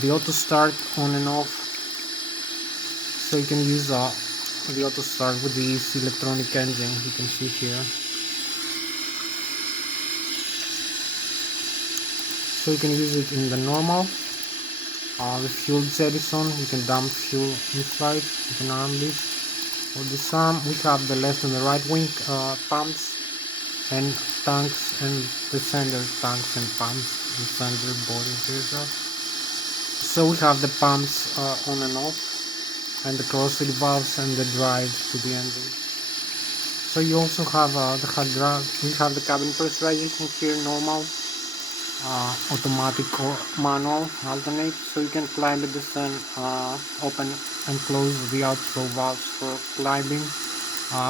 the auto start on and off. So you can use the auto start with the electronic engine, you can see here. So you can use it in the normal, the fuel jettison, you can dump fuel inside, you can arm this. For the SAM, we have the left and the right wing pumps and tanks, and the center tanks and pumps, the center body here. So we have the pumps on and off, and the crossfeed valves and the drive to the engine. So you also have the hydraulic, we have the cabin pressurization here, normal, automatic or manual, alternate. So you can climb and descend, open and close the outflow valves for climbing,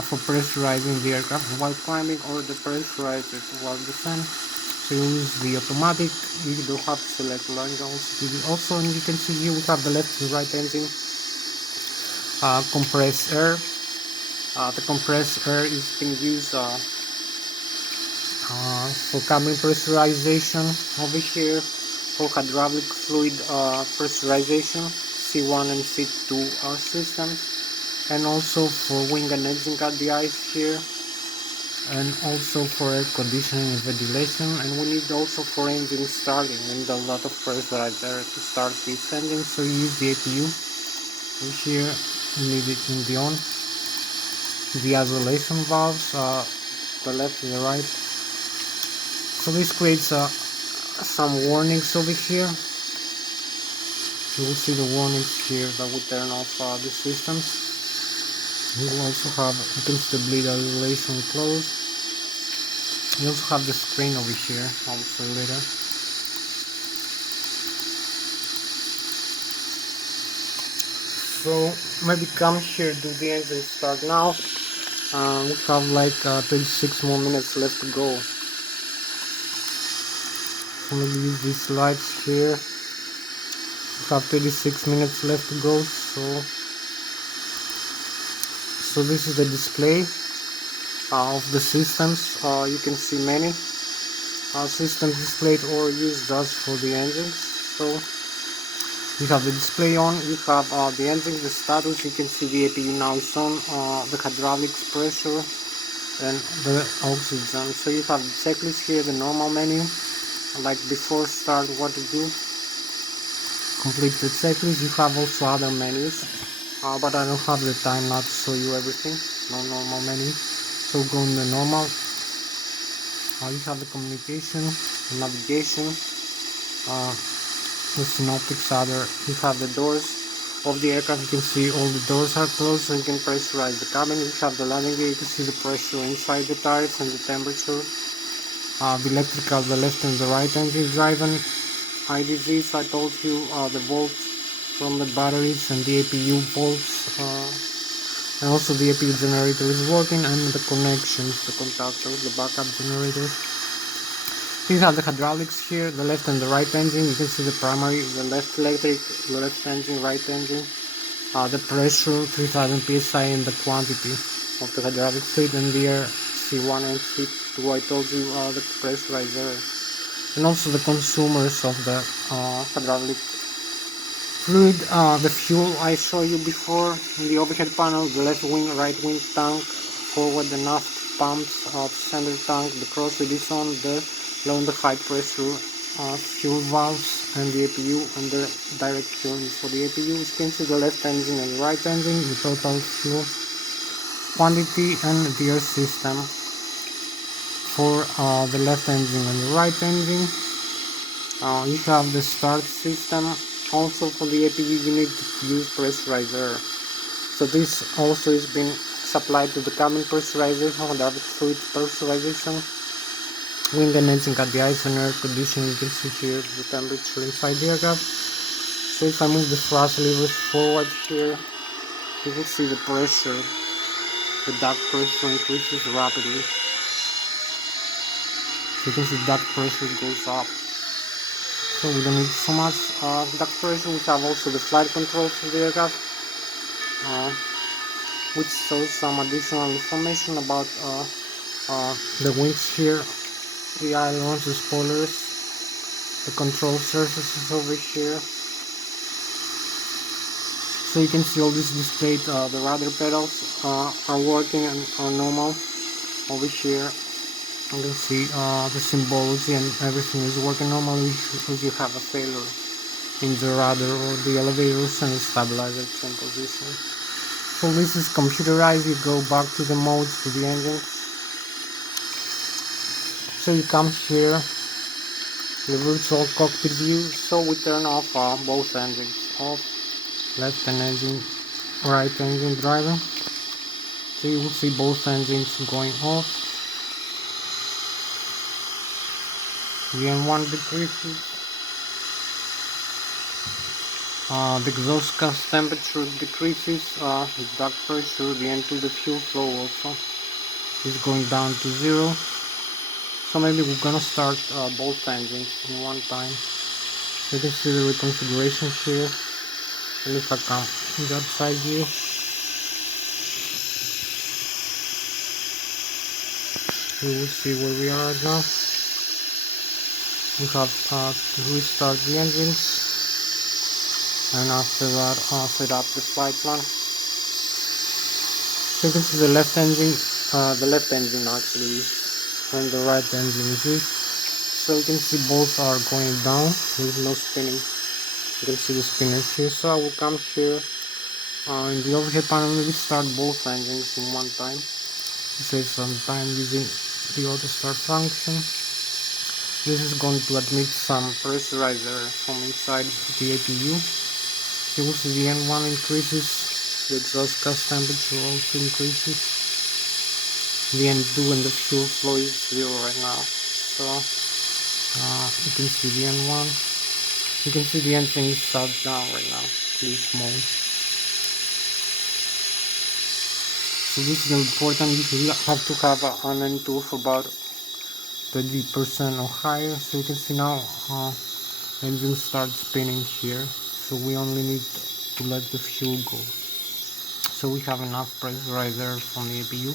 for pressurizing the aircraft while climbing, or the pressurizer while descend. So you use the automatic, you don't have to select line also, and you can see here we have the left and right engine, compressed air. The compressed air is being used for cabin pressurization over here, for hydraulic fluid pressurization, C1 and C2 systems, and also for wing and engine cut the ice here, and also for air conditioning and ventilation. And we need also for engine starting, we need a lot of pressurized air to start this engine, so you use the APU. Over here you need it in the on, the isolation valves, the left and the right. So this creates some warnings over here. You will see the warnings here that will turn off the systems. You will also have, you can see the bleed isolation closed. You also have the screen over here, also later. So maybe come here, do the engine start now. We have like 36 more minutes left to go. I'm going to use these lights here. We have 36 minutes left to go, so So this is the display of the systems. You can see many systems displayed or used just for the engines. So you have the display on, you have the engine, the status, you can see the APU now is on, the hydraulics, pressure, and the oxygen. So you have the checklist here, the normal menu, like before start, what to do, complete the checklist. You have also other menus, but I don't have the time not to show you everything. No normal menu, so go in the normal. You have the communication, the navigation, the synoptics. You have the doors of the aircraft. You can see all the doors are closed, so you can pressurize the cabin. You have the landing gear. You can see the pressure inside the tires and the temperature. The electrical, the left and the right engine driving. IDGs, I told you, the volts from the batteries and the APU volts, and also the APU generator is working, and the connections, the contactors, the backup generators. You have the hydraulics here, the left and the right engine. You can see the primary, the left electric, the left engine, right engine, the pressure 3000 psi, and the quantity of the hydraulic fluid, and the air C1 and C2. I told you the pressurizer, and also the consumers of the hydraulic fluid, the fuel I showed you before. In the overhead panel, the left wing, right wing tank, forward the aft pumps, center tank, the cross release on, the low and the high pressure fuel valves, and the APU, and the direct fuel for the APU. You can see the left engine and the right engine, the total fuel quantity, and the air system for the left engine and the right engine. You have the start system. Also for the APU you need to use pressurizer. So this also is being supplied to the cabin pressurization, the fluid pressurization, wing and engine at the ice and air conditioning. You can see here the temperature inside the aircraft. So if I move the thrust levers forward here, you will see the pressure. The duct pressure increases rapidly. So you can see duct pressure goes up. So we don't need so much duct pressure. We have also the flight control for the aircraft, which shows some additional information about the wings here, the ailerons, the spoilers, the control surfaces over here. So you can see all this displayed. The rudder pedals are working and are normal over here. You can see the symbology and everything is working normally because you have a failure in the rudder or the elevators and the stabilizer in position. So this is computerized. You go back to the modes, to the engine. So you come here, the virtual cockpit view. So we turn off both engines, off, left engine, right engine driving. So you will see both engines going off. The N1 decreases, the exhaust gas temperature decreases, the duct pressure, the N2, the fuel flow also is going down to 0. So maybe we're gonna start both engines in one time. You can see the reconfiguration here, and if I come in the outside view, we will see where we are right now. We have to restart the engines, and after that set up the flight plan. So you can see the left engine actually, and the right engine is this. So you can see both are going down. There's no spinning. You can see the spinners here. So I will come here in the overhead panel. Maybe start both engines in one time. Save some time using the auto start function. This is going to admit some pressurizer from inside the APU. You will see the N1 increases, the exhaust gas temperature also increases. The N2 and the fuel flow is 0 right now. So you can see the N1. You can see the engine is shut down right now. Please mode. So this is important. You have to have an N2 of about 20% or higher. So you can see now engine starts spinning here. So we only need to let the fuel go. So we have enough pressure right there from the APU,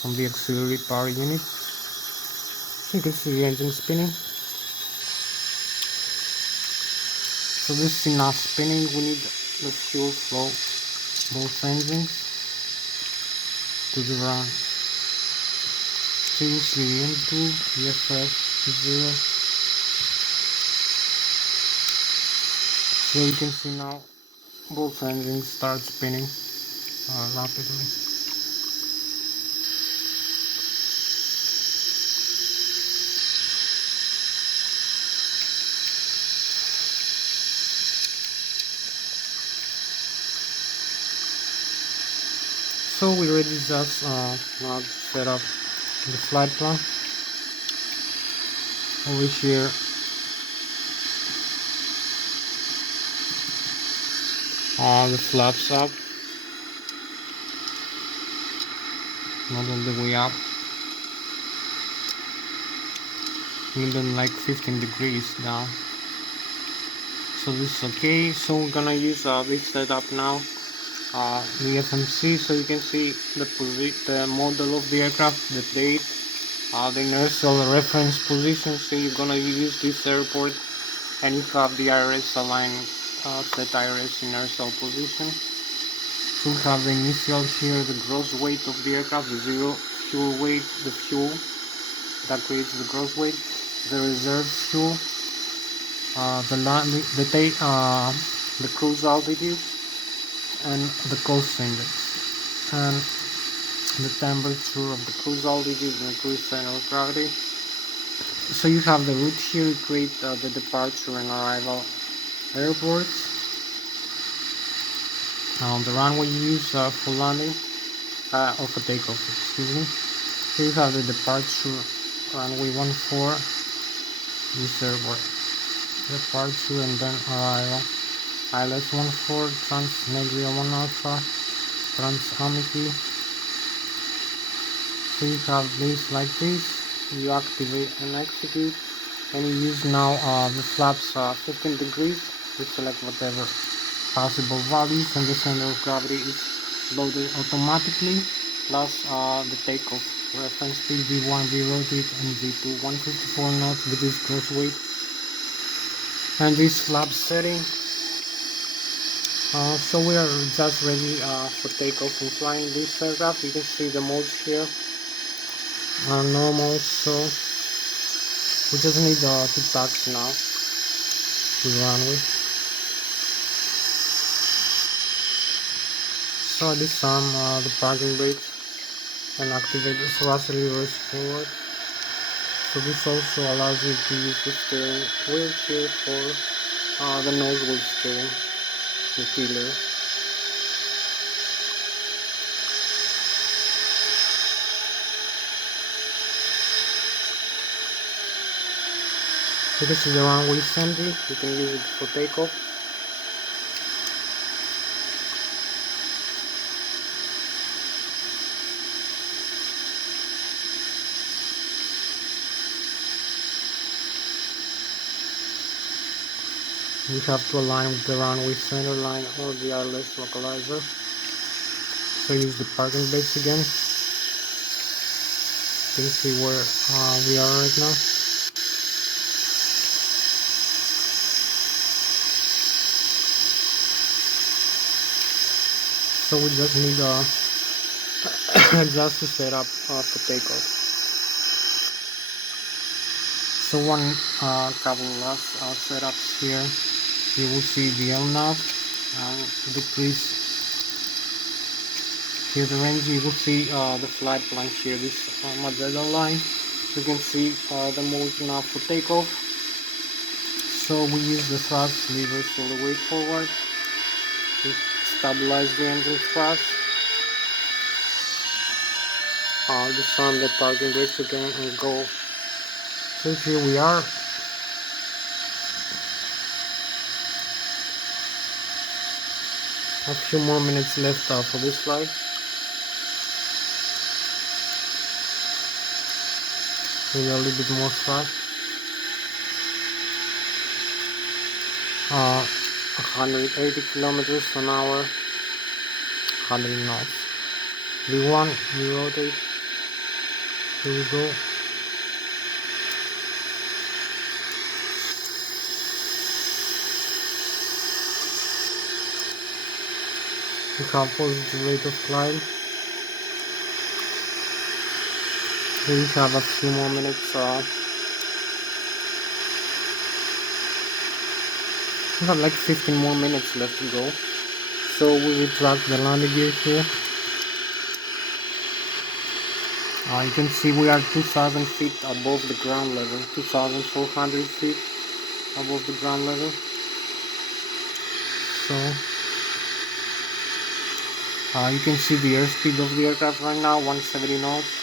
from the auxiliary power unit. So you can see the engine spinning. So this is enough spinning. We need the fuel flow, both engines, to the run. So you see the N2, the FF0. So you can see now both engines start spinning rapidly. So we already just now set up the flight plan over here. The flaps up, not all the way up, even like 15 degrees down. So this is okay. So we're gonna use this setup now, the FMC, so you can see the model of the aircraft, the date, the inertial reference position. So you're gonna use this airport, and you have the IRS aligned, set IRS inertial position. So we have the initial here, the gross weight of the aircraft, the zero fuel weight, the fuel that creates the gross weight, the reserve fuel, the cruise altitude, and the coast index, and the temperature of the cruise altitude and the cruise center of gravity. So you have the route here, you create the departure and arrival airports. The runway you use for landing, or for takeoff, excuse me. So you have the departure runway 14, this airport, departure, and then arrival. Lszh 14, Trans-Negria 1 Alpha, Trans-Amity. So you have this like this, you activate and execute, and you use now the flaps 15 degrees to select whatever possible values, and the center of gravity is loaded automatically, plus the takeoff reference speed V1, V rotate, and V2 154 knots with this gross weight, and this flap setting. So we are just ready for takeoff and flying this aircraft. You can see the modes here are normal, so we just need to taxi now to the runway. So I disarm the parking brakes and activate the thrust reverse forward. So this also allows you to use the steering wheel here for the nose wheel steering, the tiller. So this is the runway assembly, you can use it for takeoff. We have to align with the runway center line or the ILS localizer. So use the parking brakes again. You can see where we are right now. So we just need just to set up for takeoff. So one couple last setups here. You will see the LNAV, decrease here the range. You will see the flight plan here, this magenta line. You can see the mode now for takeoff. So we use the thrust levers all the way forward to stabilize the engine thrust. Disarm the parking brakes again and go. So here we are. A few more minutes left for this flight. Maybe a little bit more thrust. 180 kilometers an hour, 100 knots. V1, we rotate. Here we go. We have positive rate of climb. Here we have a few more minutes. We have like 15 more minutes left to go. So we retract the landing gear here. You can see we are 2,000 feet above the ground level, 2,400 feet above the ground level. So you can see the airspeed of the aircraft right now, 170 knots.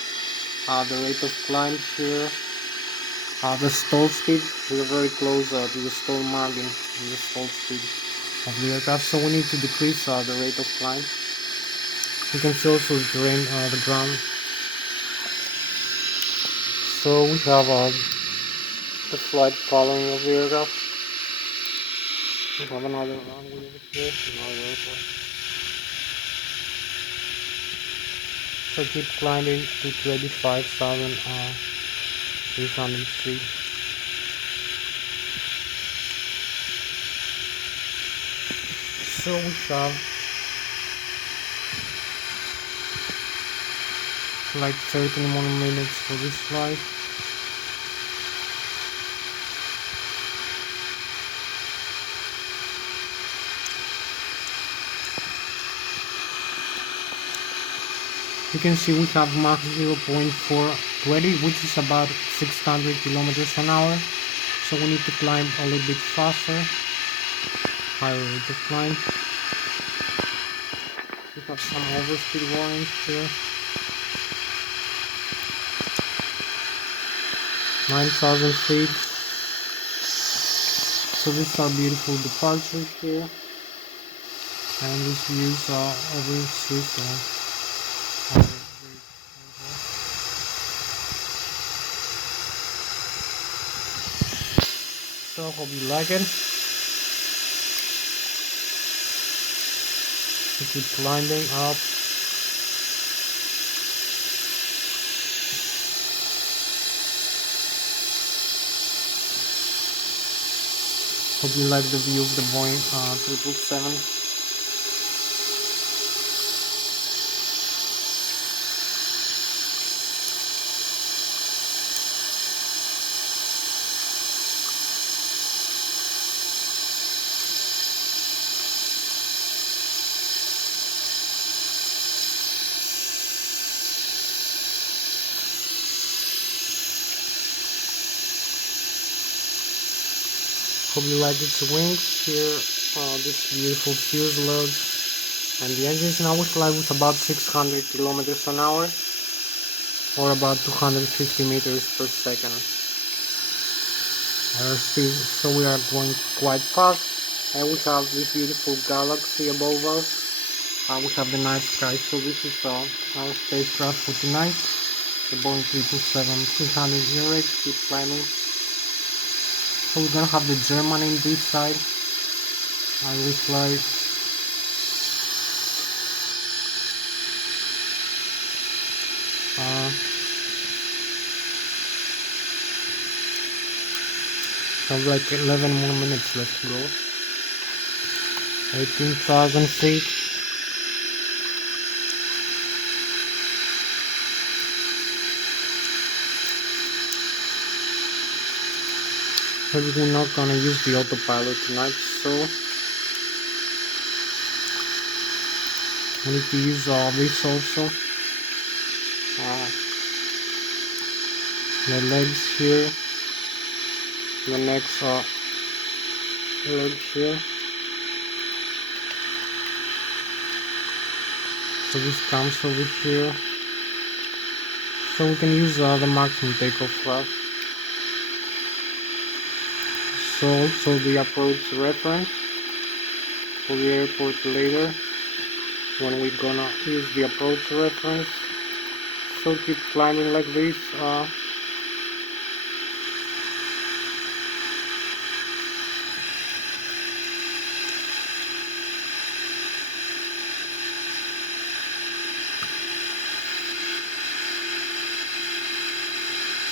The rate of climb here. The stall speed, we are very close to the stall margin, the stall speed of the aircraft, so we need to decrease the rate of climb. You can see also the terrain, the ground. So we have the flight following of the aircraft. We have another runway over here, another aircraft. So keep climbing to 25,300 feet. So we have like 13 more minutes for this flight. You can see we have Mach 0.420, which is about 600 kilometers an hour. So we need to climb a little bit faster, higher rate of climb. We have some overspeed warnings here. 9,000 feet. So this is our beautiful departure here. And this views over Switzerland. So hope you like it. We keep climbing up. Hope you like the view of the Boeing 777. Hope you like its wings here, this beautiful fuselage, and the engines. Now we fly with about 600 kilometers an hour, or about 250 meters per second airspeed. So we are going quite fast, and we have this beautiful galaxy above us. We have the night sky. So this is our spacecraft for tonight, the Boeing 777-300 ERX. Keep climbing. So we're gonna have the German in this side. I will fly have like 11 more minutes left to go. 18,000 feet. But we're not gonna use the autopilot tonight, so we need to use this also. The legs here, the next leg here. So this comes over here. So we can use the maximum takeoff thrust. So also the approach reference for the airport later when we're gonna use the approach reference. So keep climbing like this.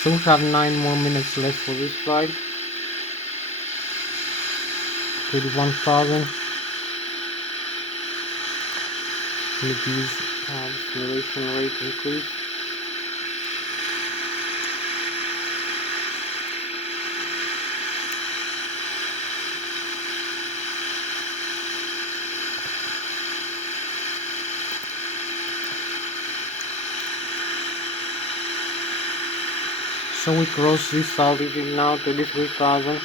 So we have 9 more minutes left for this flight. 31,000. Need to use acceleration rate increase. So we cross this altitude now, 33,000.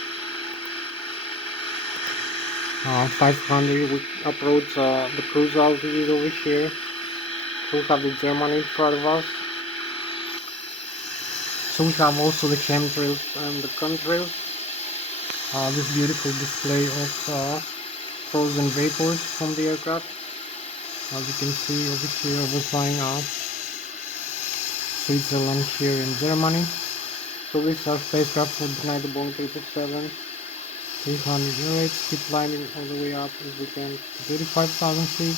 500. We approach the cruise altitude over here. So we have the Germany in front of us. So we have also the chemtrails and the contrails. This beautiful display of frozen vapors from the aircraft. As you can see over here, we're flying Switzerland here in Germany. So this is our spacecraft for the night, the Boeing 777. 300 units, keep climbing all the way up as we can to 35,000 feet.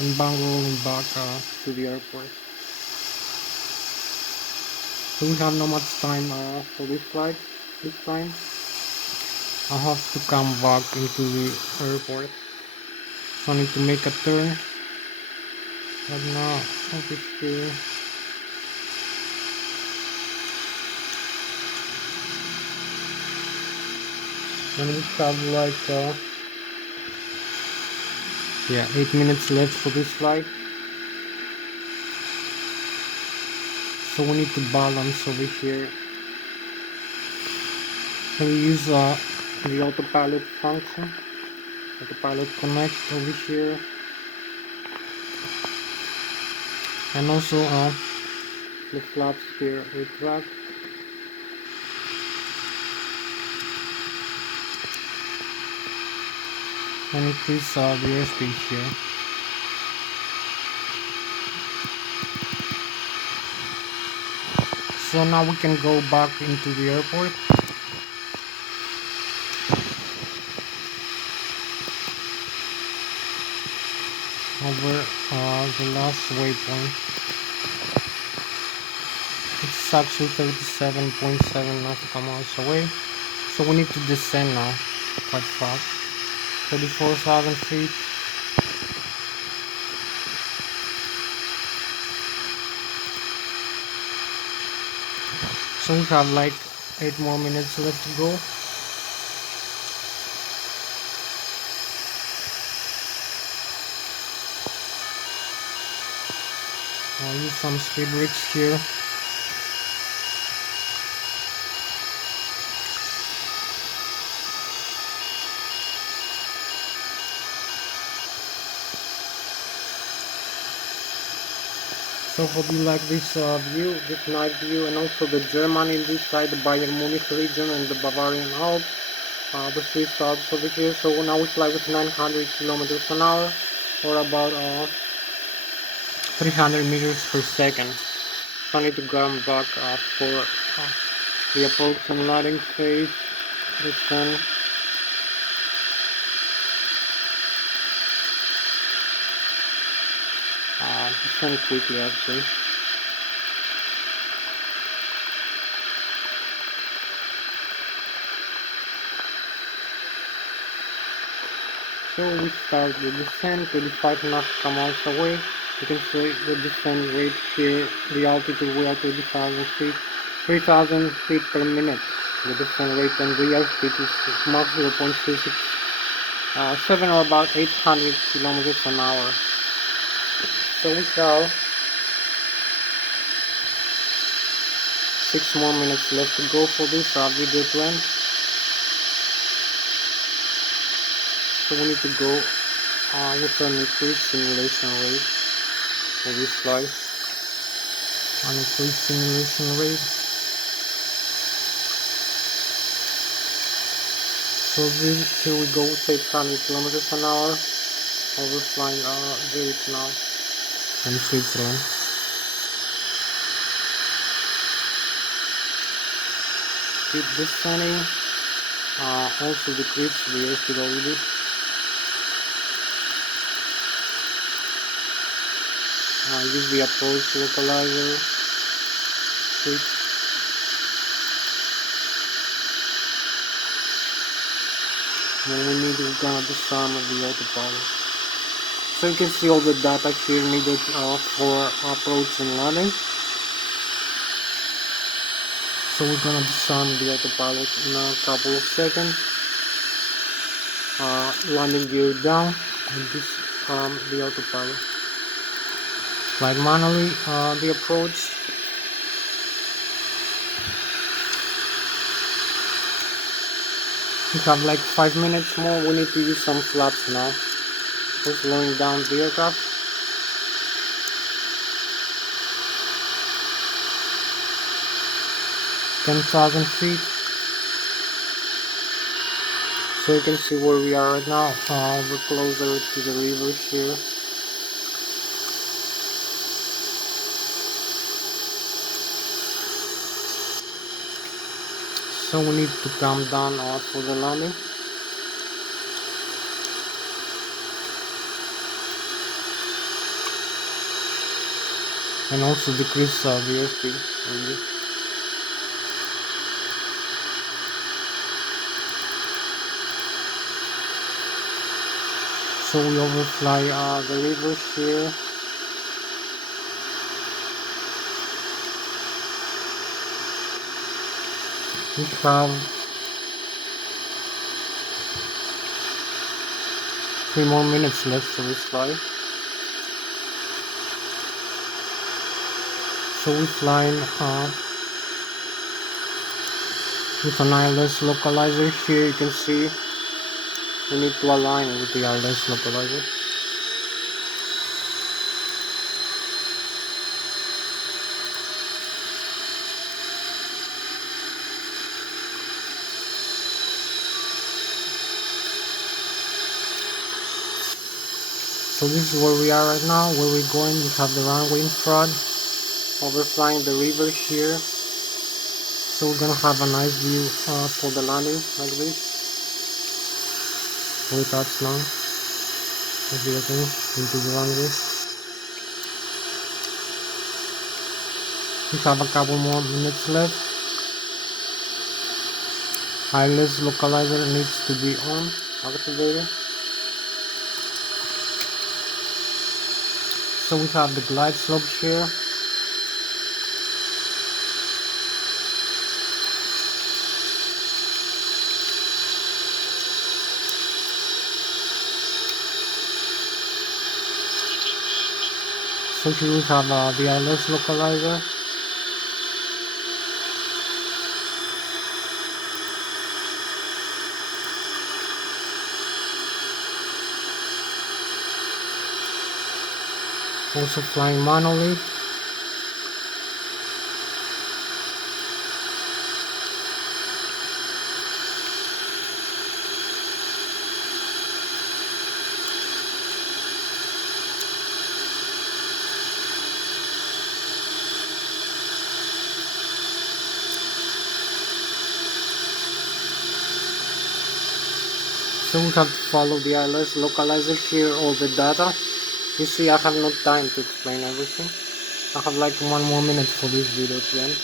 And bang rolling back to the airport. So we have not much time for this flight this time. I have to come back into the airport. So I need to make a turn. But now over here. And we have like 8 minutes left for this flight. So we need to balance over here. And we use the autopilot function, autopilot connect over here. And also the flaps here retract. And increase the airspeed here. So now we can go back into the airport. Over the last waypoint. It's actually 37.7 nautical miles away. So we need to descend now quite fast. 34,000 feet. So we have like 8 more minutes left to go. I'll use some speed brakes here. So hope you like this view, this night view, and also the Germany in this side, the Bayern Munich region and the Bavarian Alps, the Swiss Alps over here. So now we fly with 900 kilometers an hour, or about 300 meters per second. So I need to come back for the approach and landing phase. Descend. Descend quickly actually. So we start the descent, 25 nautical miles away. You can see the descent rate here, the altitude we are 30,000 feet, 3,000 feet per minute. The descent rate and the airspeed is Mach 0.367 or about 800 kilometers an hour. So we have 6 more minutes left to go for this video to end. So we need to go with an increased simulation rate for this flight. An increased simulation rate. So here we go with 800 kilometers an hour. We're flying Zurich now in Switzerland. Keep descending. Also decrease the airspeed already. Use the approach localizer. switch. And we need to disarm the autopilot. So you can see all the data here needed for approach and landing. So we're gonna disarm the autopilot in a couple of seconds. Landing gear down and disarm the autopilot. Slide manually the approach. We have like 5 minutes more. We need to use some flaps now. We're slowing down the aircraft. 10,000 feet. So you can see where we are right now. We're closer to the river here. So we need to come down for the landing. And also decrease the airspeed. So we overfly the river here. We have 3 more minutes left for this flight. So we're flying with an Lszh localizer. Here you can see we need to align with the Lszh localizer. So this is where we are right now. Where we're going, we have the runway in front, overflying the river here. So we're gonna have a nice view for the landing like this. We touch now. Everything into the runway. We have a couple more minutes left. Lszh localizer needs to be on, activated. So we have the glide slope here. So here we have the Lszh localizer. Also flying manually. So we have to follow the Lszh localizer here, all the data. You see, I have no time to explain everything. I have like 1 more minute for this video to end.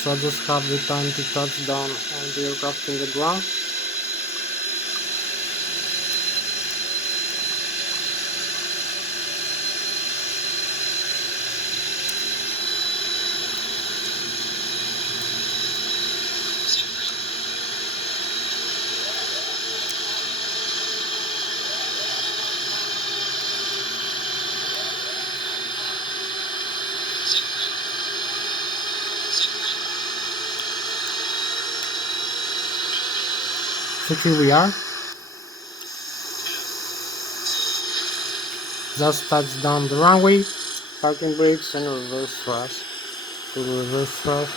So I just have the time to touch down on the aircraft in the ground. So here we are. Just touched down the runway, parking brakes and reverse thrust. To reverse thrust.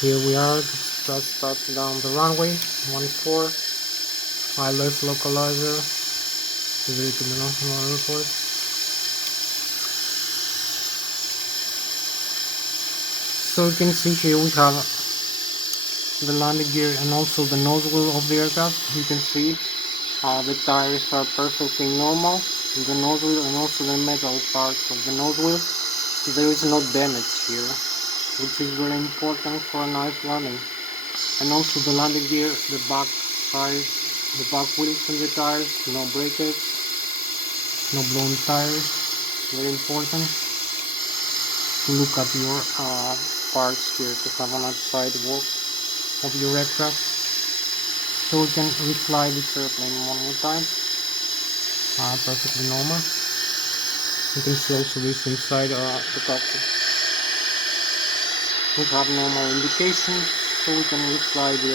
Here we are, just touched down the runway, 14. Lszh localizer. Ready to the report. So you can see here we have the landing gear and also the nose wheel of the aircraft. You can see the tires are perfectly normal, the nose wheel and also the metal parts of the nose wheel. There is no damage here, which is very important for a nice landing. And also the landing gear, the back tires, the back wheels and the tires, no breakage, no blown tires. Very important to look at your parts here to have an outside walk of your aircraft. So we can refly this airplane one more time. Perfectly normal. You can see also this inside the cockpit. We have normal indications, so we can refly the